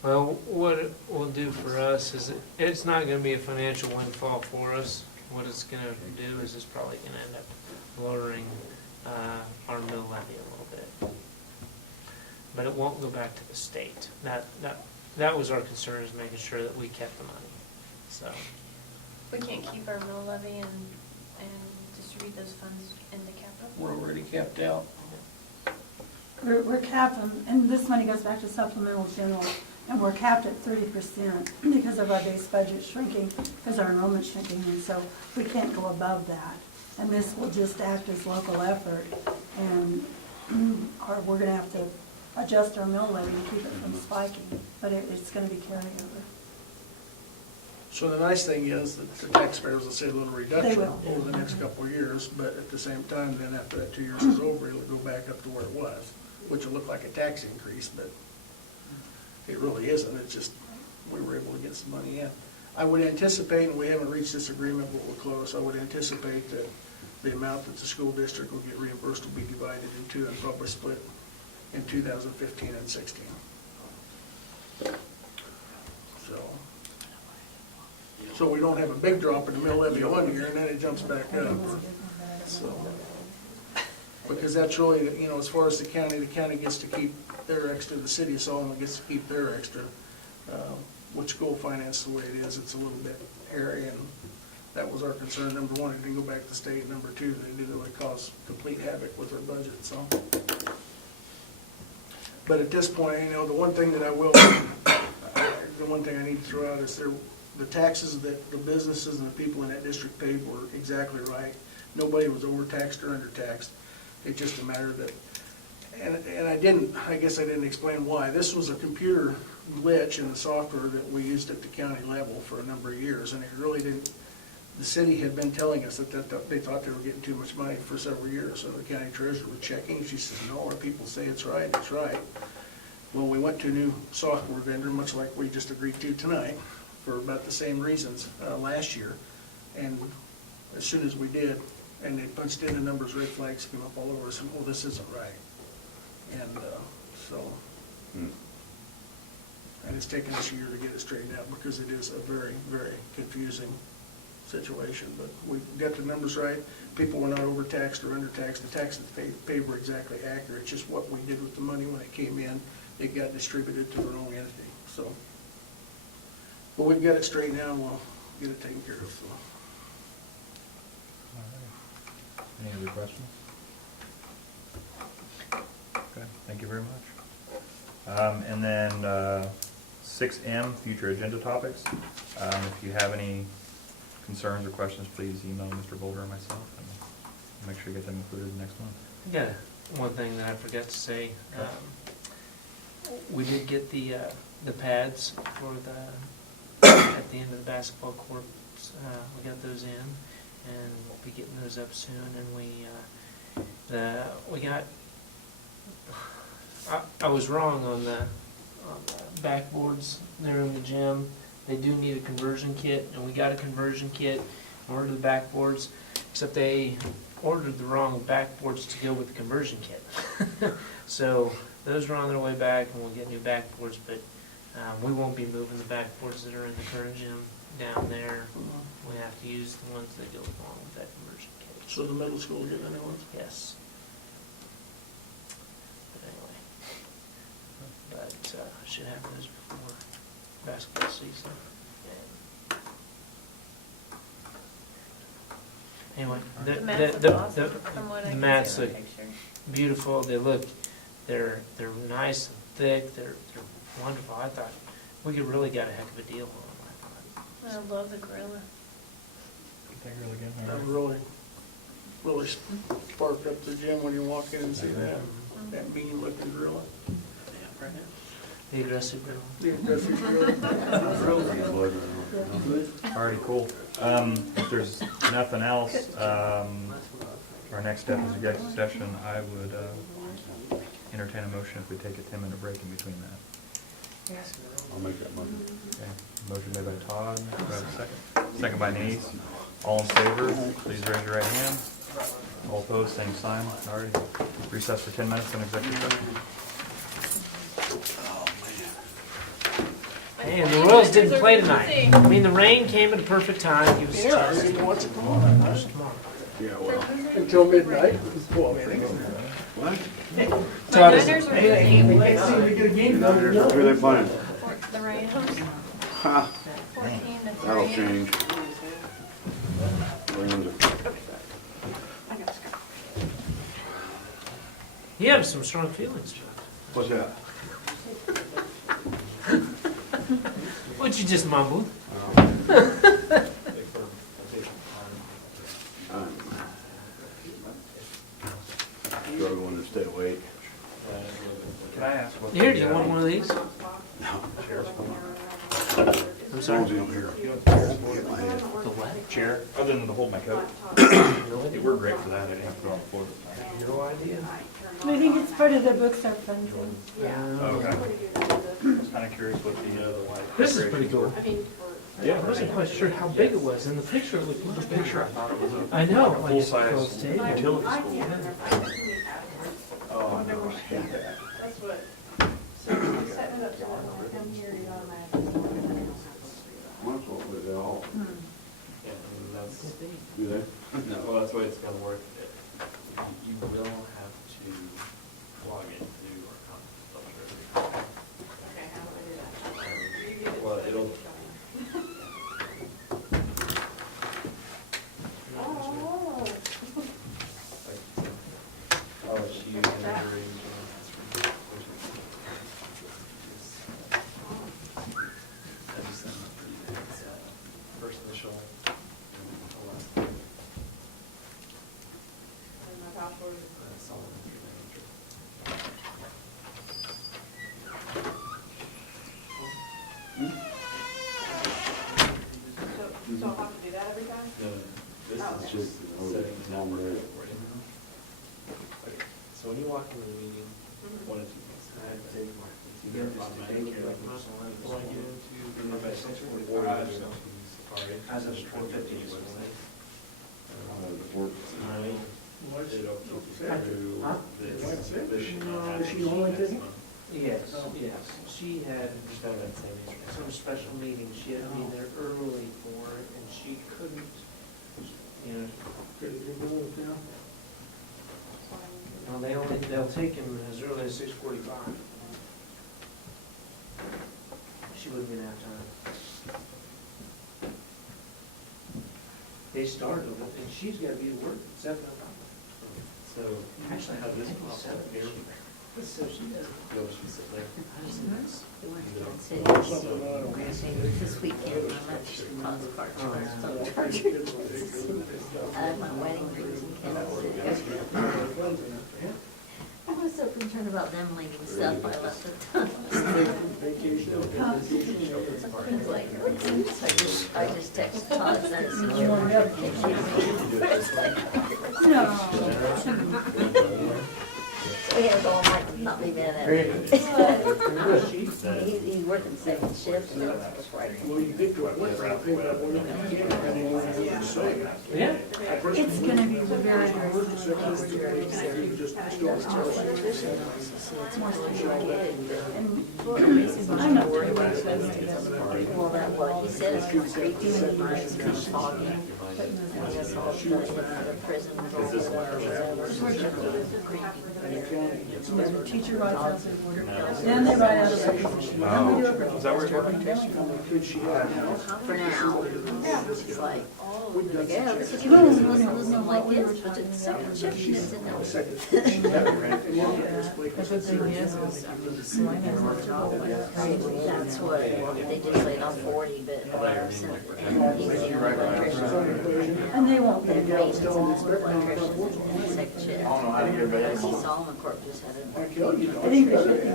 Well, what it will do for us is it's not gonna be a financial windfall for us. What it's gonna do is it's probably gonna end up lowering our mill levy a little bit. But it won't go back to the state. That was our concern, is making sure that we kept the money, so. We can't keep our mill levy and distribute those funds into capital? We're already capped out. We're capped, and this money goes back to supplemental general, and we're capped at 30% because of our base budget shrinking, because our enrollment's shrinking, and so we can't go above that. And this will just act as local effort, and we're gonna have to adjust our mill levy to keep it from spiking, but it's gonna be carryover. So the nice thing is that the taxpayers will see a little reduction They will. over the next couple of years, but at the same time, then after that 2 years is over, it'll go back up to where it was, which will look like a tax increase, but it really isn't. It's just, we were able to get some money in. I would anticipate, and we haven't reached this agreement, but we're close, I would anticipate that the amount that the school district will get reimbursed will be divided in two and probably split in 2015 and 16. So we don't have a big drop in the mill levy 1 year, and then it jumps back up. So, because that's really, as far as the county gets to keep their extra, the city of Solomon gets to keep their extra. With school finance the way it is, it's a little bit hairy, and that was our concern. Number one, it didn't go back to the state. Number two, they knew that would cause complete havoc with their budget, so. But at this point, the one thing that the one thing I need to throw out is the taxes that the businesses and the people in that district paid were exactly right. Nobody was overtaxed or undertaxed. It's just a matter that, and I guess I didn't explain why. This was a computer glitch in the software that we used at the county level for a number of years, and it really didn't, the city had been telling us that they thought they were getting too much money for several years, so the county treasurer was checking. She says, no, our people say it's right, it's right. Well, we went to a new software vendor, much like we just agreed to tonight, for about the same reasons last year, and as soon as we did, and they punched in the numbers, red flags came up all over us, and, well, this isn't right. And so, and it's taken us a year to get it straightened out, because it is a very, very confusing situation. But we got the numbers right. People were not overtaxed or undertaxed. The taxes paid were exactly accurate. It's just what we did with the money when it came in, it got distributed to their own entity. So, but we've got it straightened out, and we'll get it taken care of. So. Any other questions? Okay, thank very much. And then 6M, future agenda topics. If you have any concerns or questions, please email Mr. Boulder or myself, and make sure you get them included in the next one. Yeah, one thing that I forgot to say, we did get the pads for at the end of the basketball courts. We got those in, and we'll be getting those up soon. And we got. I was wrong on the backboards there in the gym. They do need a conversion kit, and we got a conversion kit. Ordered the backboards, except they ordered the wrong backboards to go with the conversion kit. So those are on their way back, and we'll get new backboards. But we won't be moving the backboards that are in the current gym down there. We have to use the ones that go along with that conversion kit. So the middle school will get the new ones? Yes. But anyway, I should have those before basketball season. Anyway, The mats look awesome from what I the can mats see in look the picture. beautiful. They're nice and thick. They're wonderful. I thought we could really got a heck of a deal on them. I thought. I love the gorilla. That really sparked up the gym when you walk in and see that mean looking gorilla. The aggressive girl. The aggressive gorilla. Alrighty, cool. If there's nothing else, our next step is executive session. I would entertain a motion if we take a 10-minute break in between that. I'll make that motion. Okay. Motion made by Todd. Do I have a second? Second by Denise. All in favor, please raise your right hand. All opposed, same sign. Alrighty. Recess for 10 minutes in executive session. Hey, and the Royals didn't play tonight. I mean, the rain came at a perfect time. He was Yeah, I didn't watch it tomorrow. tomorrow. Yeah, well. Until midnight. Well, I mean, What? The Niners were losing we can't seem to get a game done. Who are they playing? the Rams, Ha, 14 to 3. that'll change. Rams are- You have some strong feelings, John. What's that? What you just mumbled? Struggling to stay awake. Can I ask what Here, do you want one of these? I'm As long sorry. as you don't hear. Hit my head. The what? chair, other than to hold my coat? They were great for that. I didn't have to go on the floor. No idea. I think it's part of the books are fun thing. Okay. I was kind of curious what the This is pretty cool. Yeah. I wasn't quite sure how big it was. In the picture, it looked a little The picture, I bigger. thought it was a I know, like a like full-size close table. utility school. Yeah. Oh, no, I hate that. Might as well put it all. Yeah, and that's, Do they? no, well, that's the way it's gonna work. You will have to log into our content filter. Okay, how do I do that? Well, it'll, Oh. like, LSU categories, I just sent it for you. It's, first initial, and the last name. And my password. Solid manager. So I'll have to do that every time? No, this Oh, is okay. just setting the Number number eight. recording. Okay, so when you walk into the meeting, one of two things. It's either automatic, like log into the messenger, or you go to Safari. As of 4:50 website. What's It'll it? keep you through What's it? this. No, is she only taking? Yes, yes. She had Just have that same interest. some special meeting. She had to be there early for it, and she couldn't, you know, Could it be more, yeah? well, they'll take him as early as 6:45. She wouldn't get out time. They started it, and she's gotta be at work at 7:00. So, actually, how this pops up here, You'll just sit there. This weekend, I'm at Chicago's Park Church. I had my wedding rings in Kansas City. I was so concerned about them leaving stuff I left at the I just texted Todd and said, so he has all might not be mad at me. He's working second shift, and it was right. Well, you get to it, I think that one, you can't have anyone to say. Yeah. It's gonna be very, very I'm not sure what it says. Well, that, what he said is kind of creepy, and it's kind of foggy. I guess all the prison was all the The teacher writes out their order, then they write out a requisition. Then we do a Is that where it's working? For now, it's like, yeah, this is No, listen, no, listen, no, like what we were this, but talking it's about second shift, was it's in there. But the thing is, Selena has no trouble with it. That's what, they just laid off 40, but, and he's the only electrician. And they won't Their be. maintenance and all the electricians in the second shift. I see Solomon Corp just had a. I think the good thing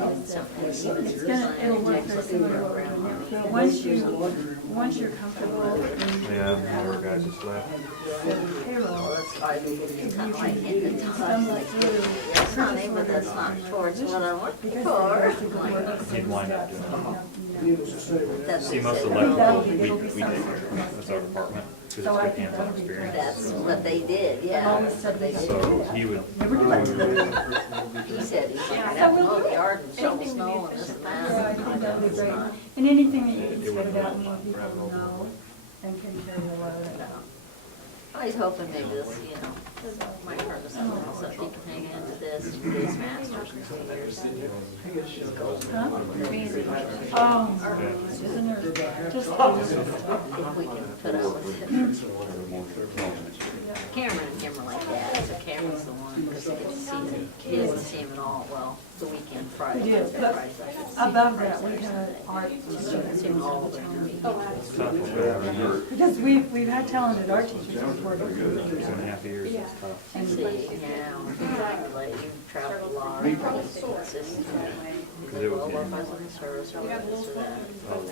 is, it's gonna, it'll work very similar to what we're doing now. Once you're comfortable Yeah, more guys just left. with payroll, Well, that's, I think it's kind of like in the time, like, through, yes, honey, but that's not towards what I'm looking because for. there's a good work. He'd wind up doing it. That's See, what most they of said. the electrical, we take care of. That's our department, because So it's I good think hands-on that'll be great. experience. That's what they did, I've yeah. always said they should do So that. he would, Never do it. He said he's like, I have to mow the yard and shovel snow and this and Yeah, I that. think that would be great. And anything that you can spread it out and more people know and can carry the load. I was hoping maybe this, you know, might turn to something else, that he can hang into this, do his master's in 2 years. Huh? Oh, isn't there just If we can put up with it. Cameron and him are like that, so Cameron's the one who gets to see him. He doesn't see him at all, well, the weekend, Friday. We do, but Friday, Saturday. above that, we have art. See him all the time. Because we've had talented art teachers before. 2.5 years, it's tough. And see, yeah, like, you travel a lot, it's consistent. Because it was, Well, if I was in the service or this or that. I was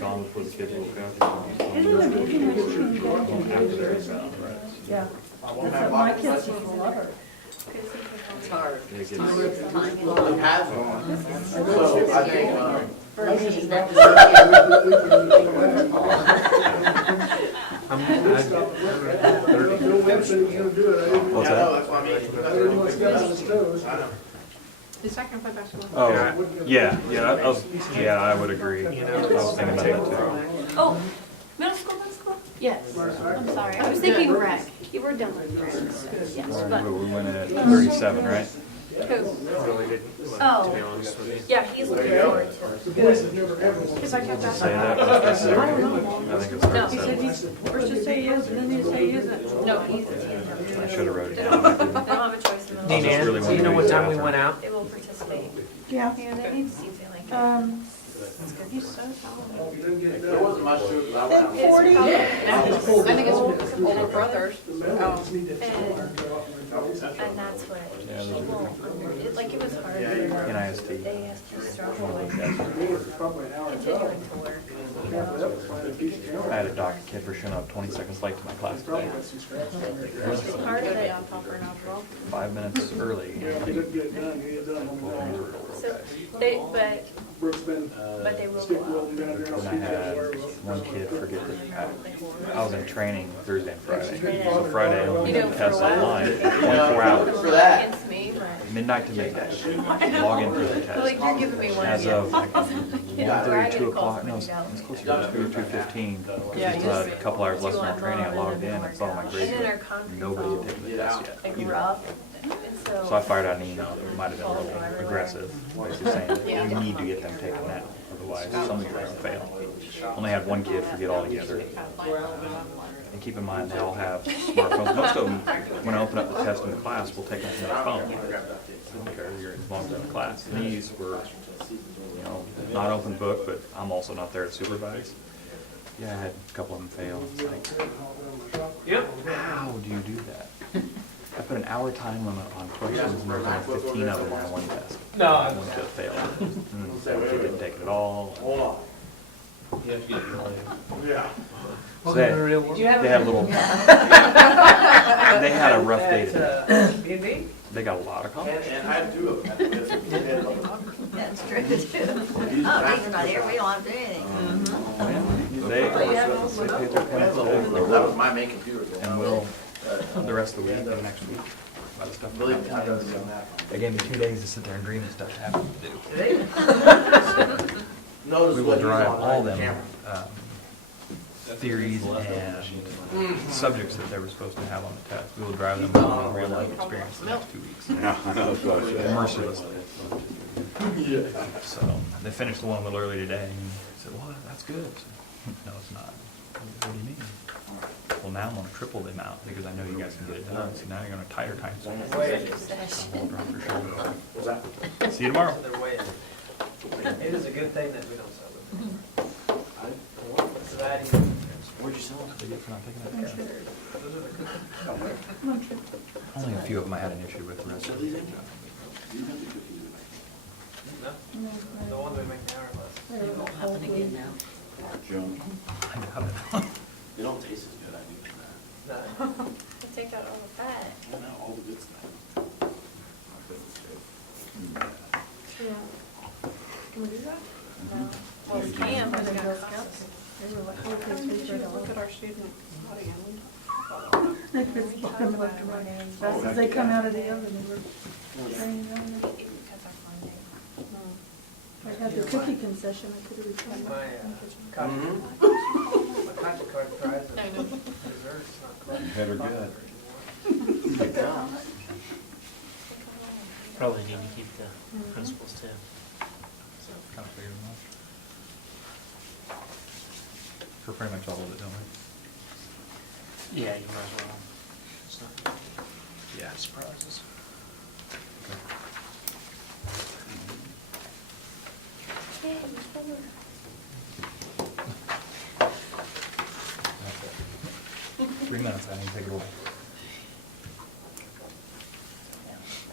gone before the kids woke up. Isn't it amazing what you can get? After they're gone, right. Yeah. That's what my kids will love her. It's hard. They get- Time Well, long. it has gone. So I think, This is next What's Yeah, no, that? that's what I mean. I know. Is that gonna play basketball? Oh, yeah, I would agree. I was thinking about that too. Oh, middle school? Yes. I'm sorry. I was thinking rec. You were done with rec. Yes, But but we went at 37, right? who? Oh, yeah, he's looking forward to it. Because I kept Say asking. that, but it's 37. I think it's No, 37. First you say he is, and then you say he isn't. No, he's, they don't have a I choice. should have wrote it They down. don't have a choice in the Dean, middle. really Do you know what time we went out? They will participate. Yeah. Yeah, they need to see if they like it. He's so talented. there wasn't much to it, but I went out. It's probably, I think it's older brothers. and that's what people like it was hard for them. NIST. They have to struggle with continuing to work. I had a doctor kid for showing up 20 seconds late to my class today. It's hard to they off for an overall. 5 minutes early. So they, but they will. And I had one kid forget to, I was in training Thursday and Friday. So Friday, I did the test online, 24 hours, For that. Against me, but midnight to midnight. Log in for the test. like you're giving me one. As of like Yeah, 1:30, 2 calls o'clock, from no, me it's out. closer to 2 or 2:15. Yeah, Just a couple hours less than our training, I logged in, I saw my And grades. then our concrete Nobody had all, taken the test like yet. rough, and So I fired out an email that might have been a little aggressive, basically saying, you need to get them taking that, otherwise some of you are gonna fail. Only had one kid forget altogether. And keep in mind, they all have smartphones. Most of them, when I open up the test in the class, will take out their phone. I don't care, you're involved in the class. These were, not open book, but I'm also not there to supervise. Yeah, I had a couple of them fail. It's like, how do you do that? I put an hour time limit on questions, and there's only 15 of them on one test. No. One that failed. So she didn't take it at all. Hold on. You have to get your Yeah. So they had little, they had a rough day today. B&B? They got a lot of comments. And I have two of them. That's true too. Oh, these are not here, we don't have to do anything. They paid their penalty today. That was my main computer. And will the rest of the week and next week. By the stuff. Believe me, I've done that. They gave me 2 days to sit there and dream and stuff to have to do. Notice We will what he's drive on all the them camera. theories and subjects that they were supposed to have on the test. We will drive them on a real life experience the next 2 weeks. Yeah, that's what I said. Mercilessly. So they finished the one a little early today and said, well, that's good. I said, no, it's not. What do you mean? Well, now I'm going to triple the amount because I know you guys can get it done. So now you're going to tighter time. So I'm drop your shoulder. What's that? See you tomorrow. They're way ahead. It is a good thing that we don't sell them. Where'd you sell them? They get for not taking that test. Only a few of them I had an issue with. The rest of them. No? The ones we make now are less. It won't happen again now. Junk. I doubt it. They don't taste as good, I do that. No. Take out all the fat. Well, now all the good stuff. Can we do that? No. Well, we can, but it's gonna cost us. They were like, I mean, did you look at our student body? they just bottom left to right. As fast as they come out of the oven, they were training on it. I had the cookie concession, I could have returned My cotton card prize of desserts, not quite. Better good. Probably need to keep the principals too. Kind of figured them out. For pretty much all of it, don't we? Yeah, you might as well. It's not, Yeah. surprises. Yay, it's over. 3 minutes, I need to take it away.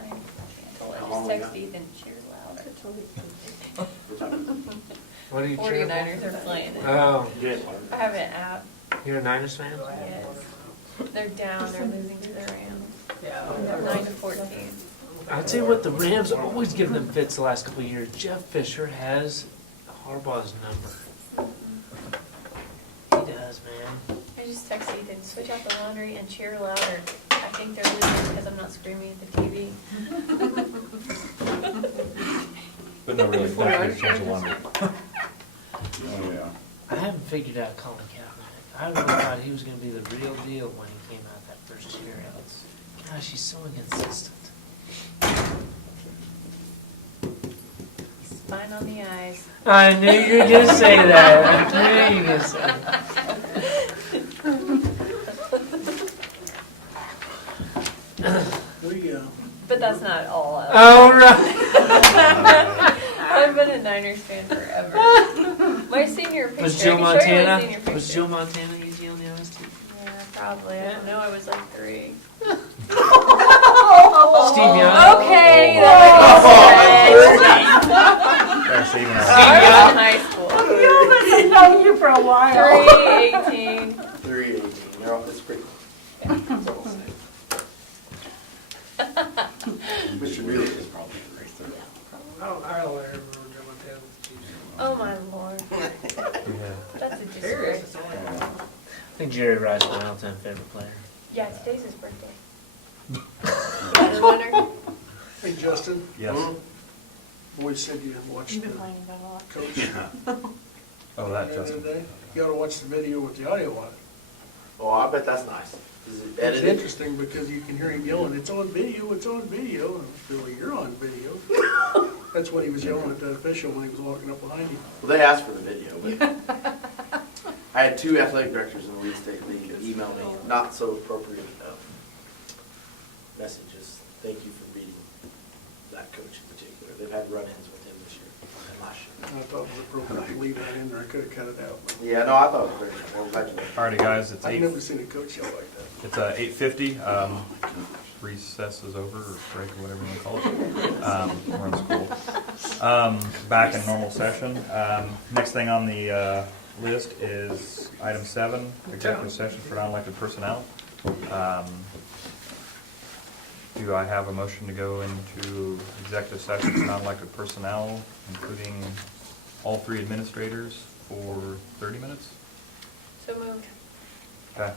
I told I just text Ethan, cheer louder. What are you cheering 49ers are playing it. Oh, I have an app, you're a Niners fan? yes. They're down, they're losing to the Rams. Yeah. They're 9-14. I'll tell you what, the Rams always give them fits the last couple of years. Jeff Fisher has Harbaugh's number. He does, man. I just text Ethan, switch out the laundry and cheer louder. I think they're losing because I'm not screaming at the TV. But no, really, don't change the laundry. Oh, yeah. I haven't figured out Colin Kaepernick. I really thought he was going to be the real deal when he came out that first year. Gosh, he's so inconsistent. He's fine on the eyes. I knew you were going to say that. I knew you were going to say that. We, But that's not all of it. Oh, right. I've been a Niners fan forever. My senior picture, Was I Joe can show you my senior Montana? picture. Was Joe Montana easy on the eyes too? Yeah, probably. I don't know, I was like 3. Steve Young. Okay, that That's even makes sense. I was in high school. I've known you for a while. 318. 318, they're off, it's pretty. Mr. Mueller is probably right there. I don't remember Joe Montana with the Chiefs. Oh my lord. That's a disgrace. I think Jerry Rice, my all-time favorite player. Yeah, today's his birthday. Another winner? hey, Justin, Yes. boys said you watched You've the been playing that a lot. coach Oh, that, the Justin. other day. You ought to watch the video with the audio on it. Oh, I bet that's nice. Is it It's edited? interesting because you can hear him yelling, "It's on video, it's on video." And I feel like you're on video. That's what he was yelling at that official when he was walking up behind him. Well, they asked for the video, but I had 2 athletic directors in the League State League, and emailed me not so appropriate messages. Thank you for beating that coach in particular. They've had run-ins with him this year and last year. I thought it was appropriate to leave that in there, I could've cut it out. Yeah, no, I thought it was very, well, glad you did. Alrighty, guys, it's I've eight. never seen a coach yell like that. It's 8:50. Recess is over, or break, or whatever you want to call it. We're in school. Back in normal session. Next thing on the list is item 7, executive session for non-elected personnel. Do I have a motion to go into executive session for non-elected personnel, including all 3 administrators, for 30 minutes? So moved. Okay.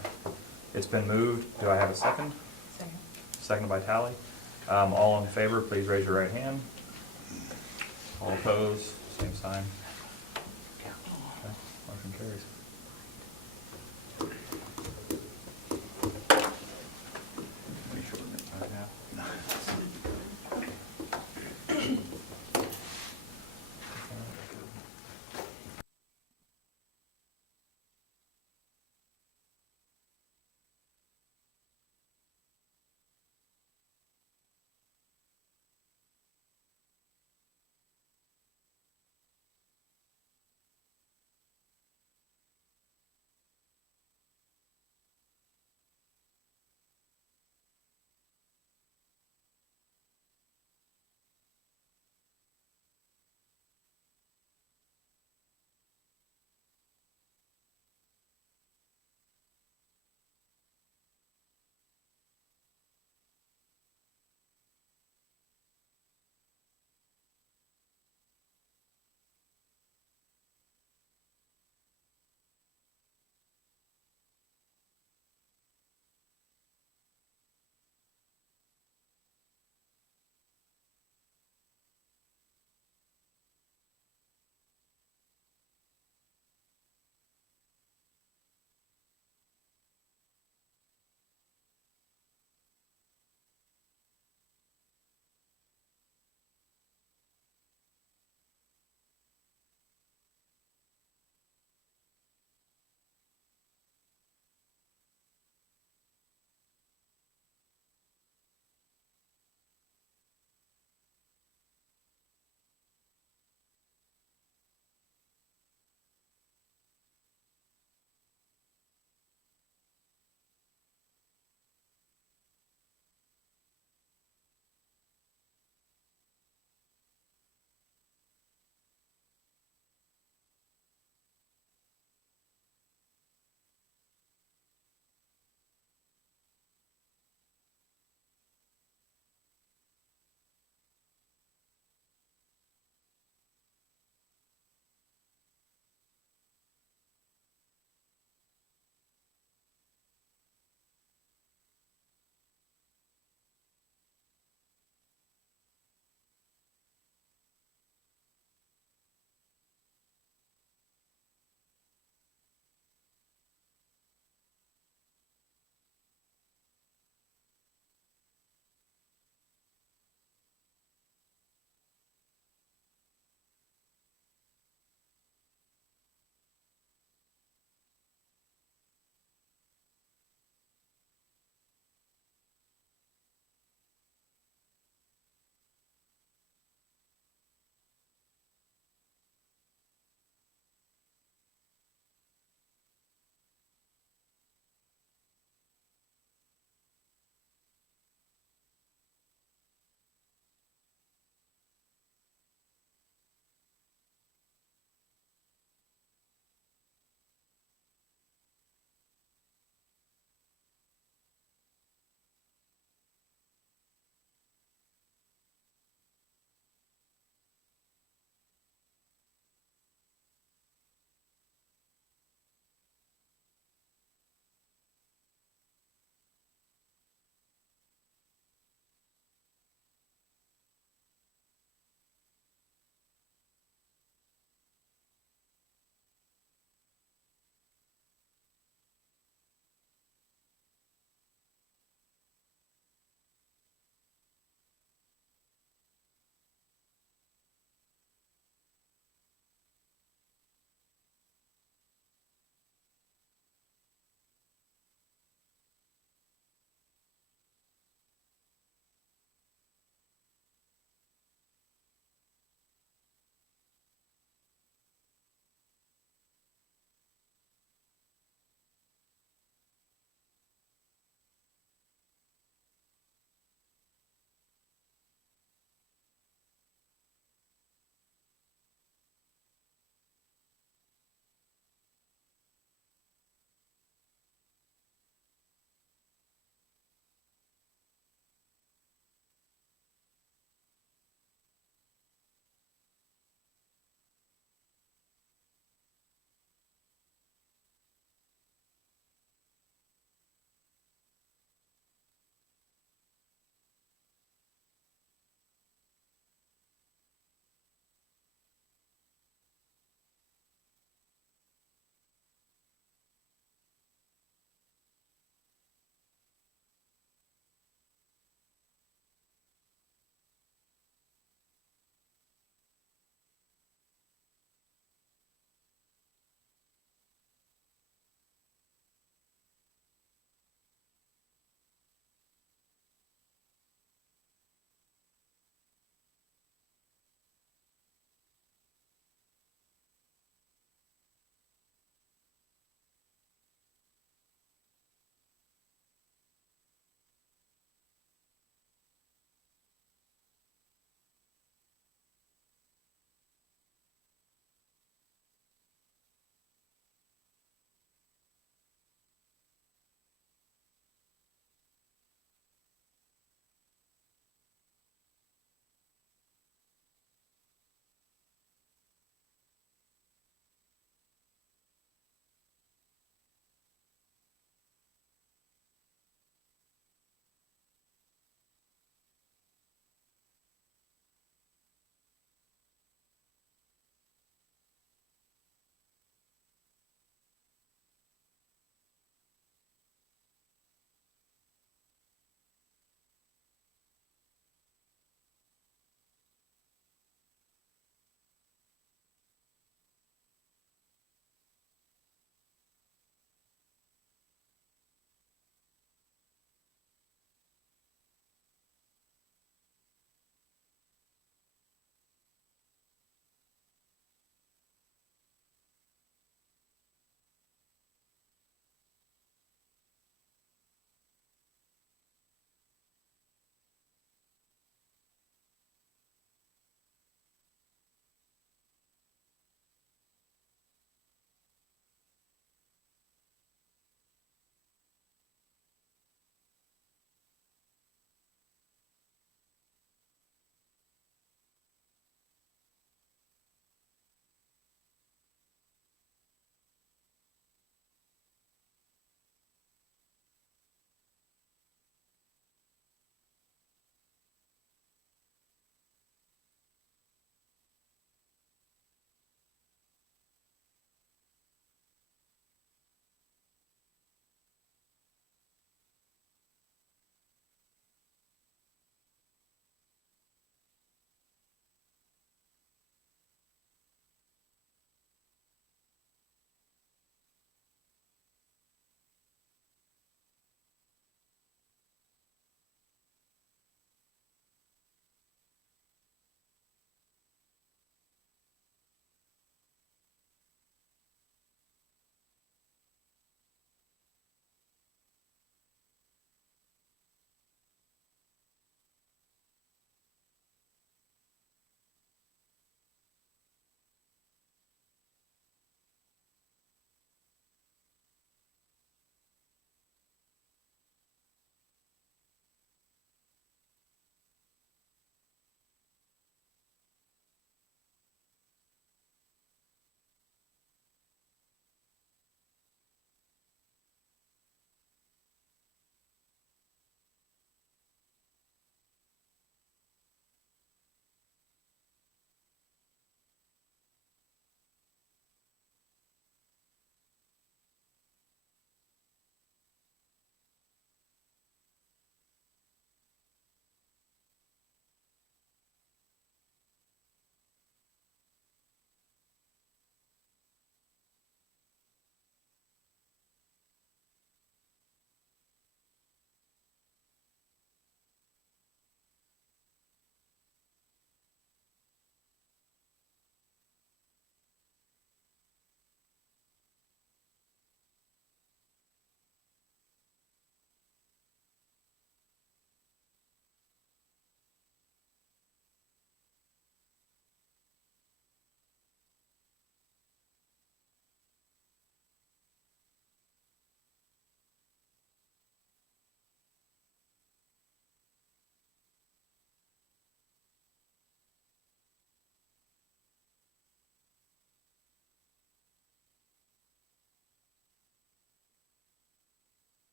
It's been moved. Do I have a second? Second. Seconded by Tally. All in favor, please raise your right hand. All opposed, same sign. Okay, motion carries.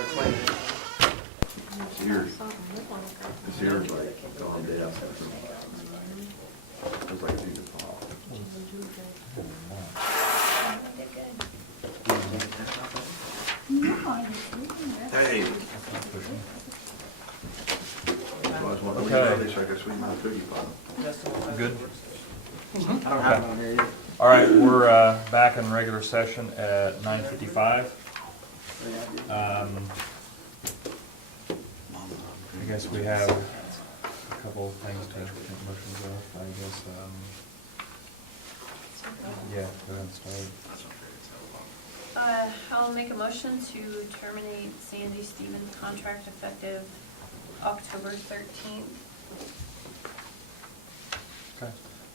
That's fine. This year's like gone down. It's like due to fall. No, I didn't. Hey. Okay. So I guess we might put you on. Good? I don't have it on here either. All right, we're back in regular session at 9:55. I guess we have a couple of things to make motions of, I guess. Yeah, go ahead and start. I'll make a motion to terminate Sandy Stevens' contract effective October 13th. Okay.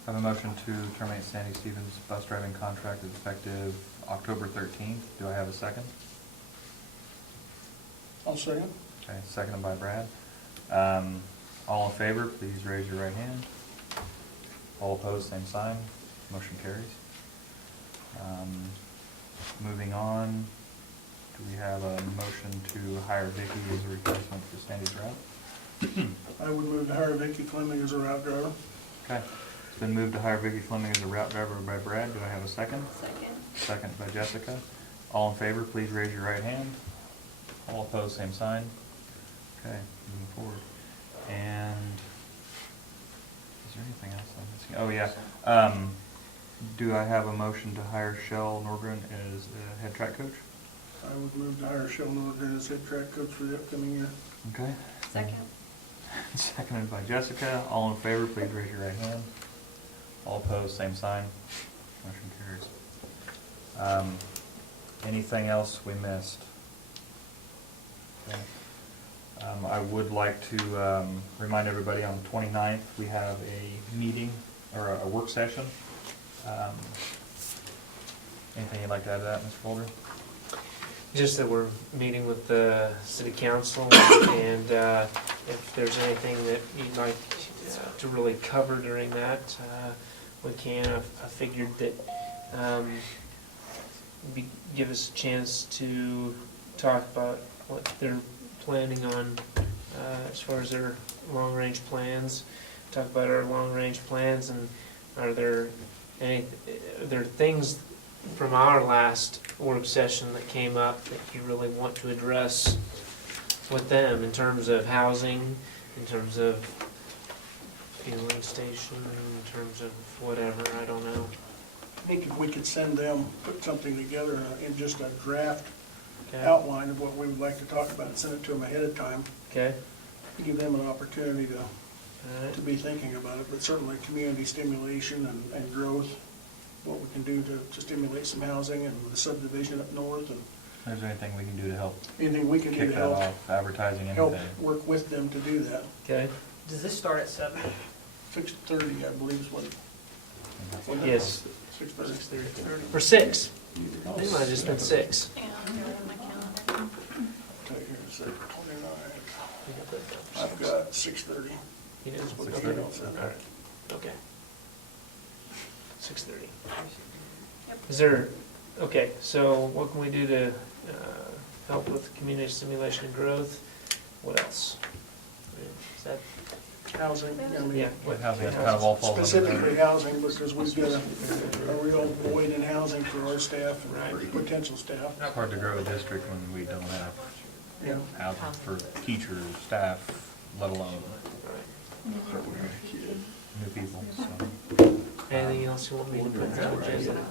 I have a motion to terminate Sandy Stevens' bus driving contract is effective October 13th. Do I have a second? I'll second. Okay, seconded by Brad. All in favor, please raise your right hand. All opposed, same sign. Motion carries. Moving on, do we have a motion to hire Vicky as a replacement for Sandy's route? I would move to hire Vicky Fleming as a route driver. Okay, it's been moved to hire Vicky Fleming as a route driver by Brad. Do I have a second? Second. Second by Jessica. All in favor, please raise your right hand. All opposed, same sign. Okay, moving forward. And is there anything else I'm missing? Oh, yeah. Do I have a motion to hire Shell Nordgren as the head track coach? I would move to hire Sheldon Nordgren as head track coach for the upcoming year. Okay. Second. Seconded by Jessica. All in favor, please raise your right hand. All opposed, same sign. Motion carries. Anything else we missed? Okay. I would like to remind everybody on the 29th, we have a meeting, or a work session. Anything you'd like to add to that, Mr. Boulder? Just that we're meeting with the city council, and if there's anything that you'd like to really cover during that, we can. I figured that give us a chance to talk about what they're planning on as far as their long-range plans, talk about our long-range plans, and are there things from our last work session that came up that you really want to address with them in terms of housing, in terms of fueling station, in terms of whatever, I don't know. I think if we could send them, put something together in just a draft Okay. outline of what we would like to talk about and send it to them ahead of time, Okay. give them an opportunity All right. to be thinking about it, but certainly community stimulation and growth, what we can do to stimulate some housing and the subdivision up north, and Is there anything we can do to help anything we can do kick to that help, off, advertising, help anything? work with them to do that. Okay. Does this start at 7? 6:30, I believe is what. Yes. 6:30. 6:30. For 6. They might have just been 6. Hang on, I'm gonna my calendar. Tell you here in a second, 29. You got that down. I've got 6:30. You know, That's what the 6:30? email said. all right. Okay. 6:30. Yep. Is there, okay, so what can we do to help with community stimulation and growth? What else? Is that, Housing, I mean, yeah. What housing kind of all falls under specifically that. housing, because we've got a real void in housing for our staff and Right. potential staff. It's hard to grow a district when we don't have Yeah. housing for teachers, staff, let alone new people, so. Anything else you want me to put on the agenda?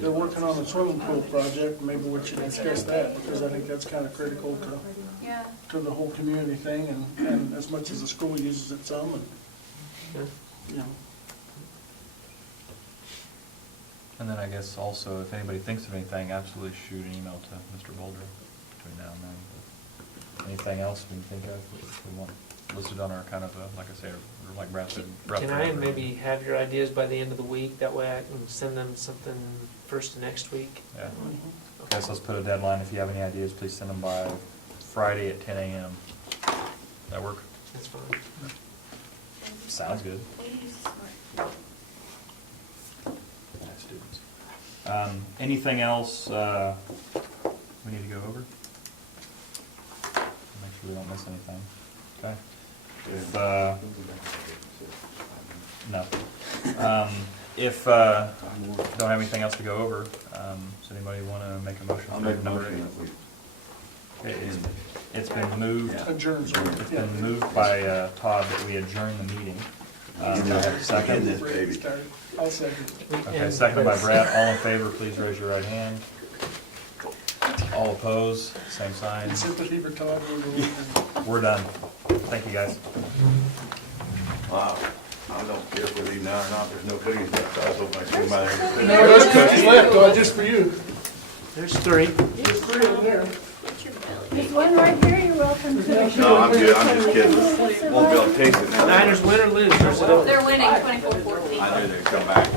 They're working on a swimming pool project, maybe we should discuss that, because I think that's kind of critical Yeah. to the whole community thing, and as much as the school uses it some, and, Yeah. you know. And then I guess also, if anybody thinks of anything, absolutely shoot an email to Mr. Boulder between now and then. Anything else we can think of that we want listed on our kind of, like I say, or like Brad said. rough Can I draft? maybe have your ideas by the end of the week? That way I can send them something first of next week? Yeah. Okay, so let's put a deadline. If you have any ideas, please send them by Friday at 10 a.m. That work? That's fine. Sounds good. Please, smart. Nice students. Anything else we need to go over? sure we don't miss anything. Okay? If, no. If, don't have anything else to go over, does anybody want to make a motion I'll for make a number motion 8? that we. Okay, it's been moved, Adjourns. it's been moved by Todd that we adjourn the meeting. Second? This baby. I'll second. Okay, seconded by Brad. All in favor, please raise your right hand. All opposed, same sign. In sympathy for Todd, We're done. Thank you, guys. Wow, I don't care if we leave now or not, there's no cookies left, I was hoping I could buy there. No, there's cookies left, Todd, just for you. There's 3. There's 3 in there. There's one right here, you're welcome to. No, I'm good, I'm just kidding. Won't be able to taste it now. Niners win or lose, there's it over. They're winning 24-14. I knew they'd come back.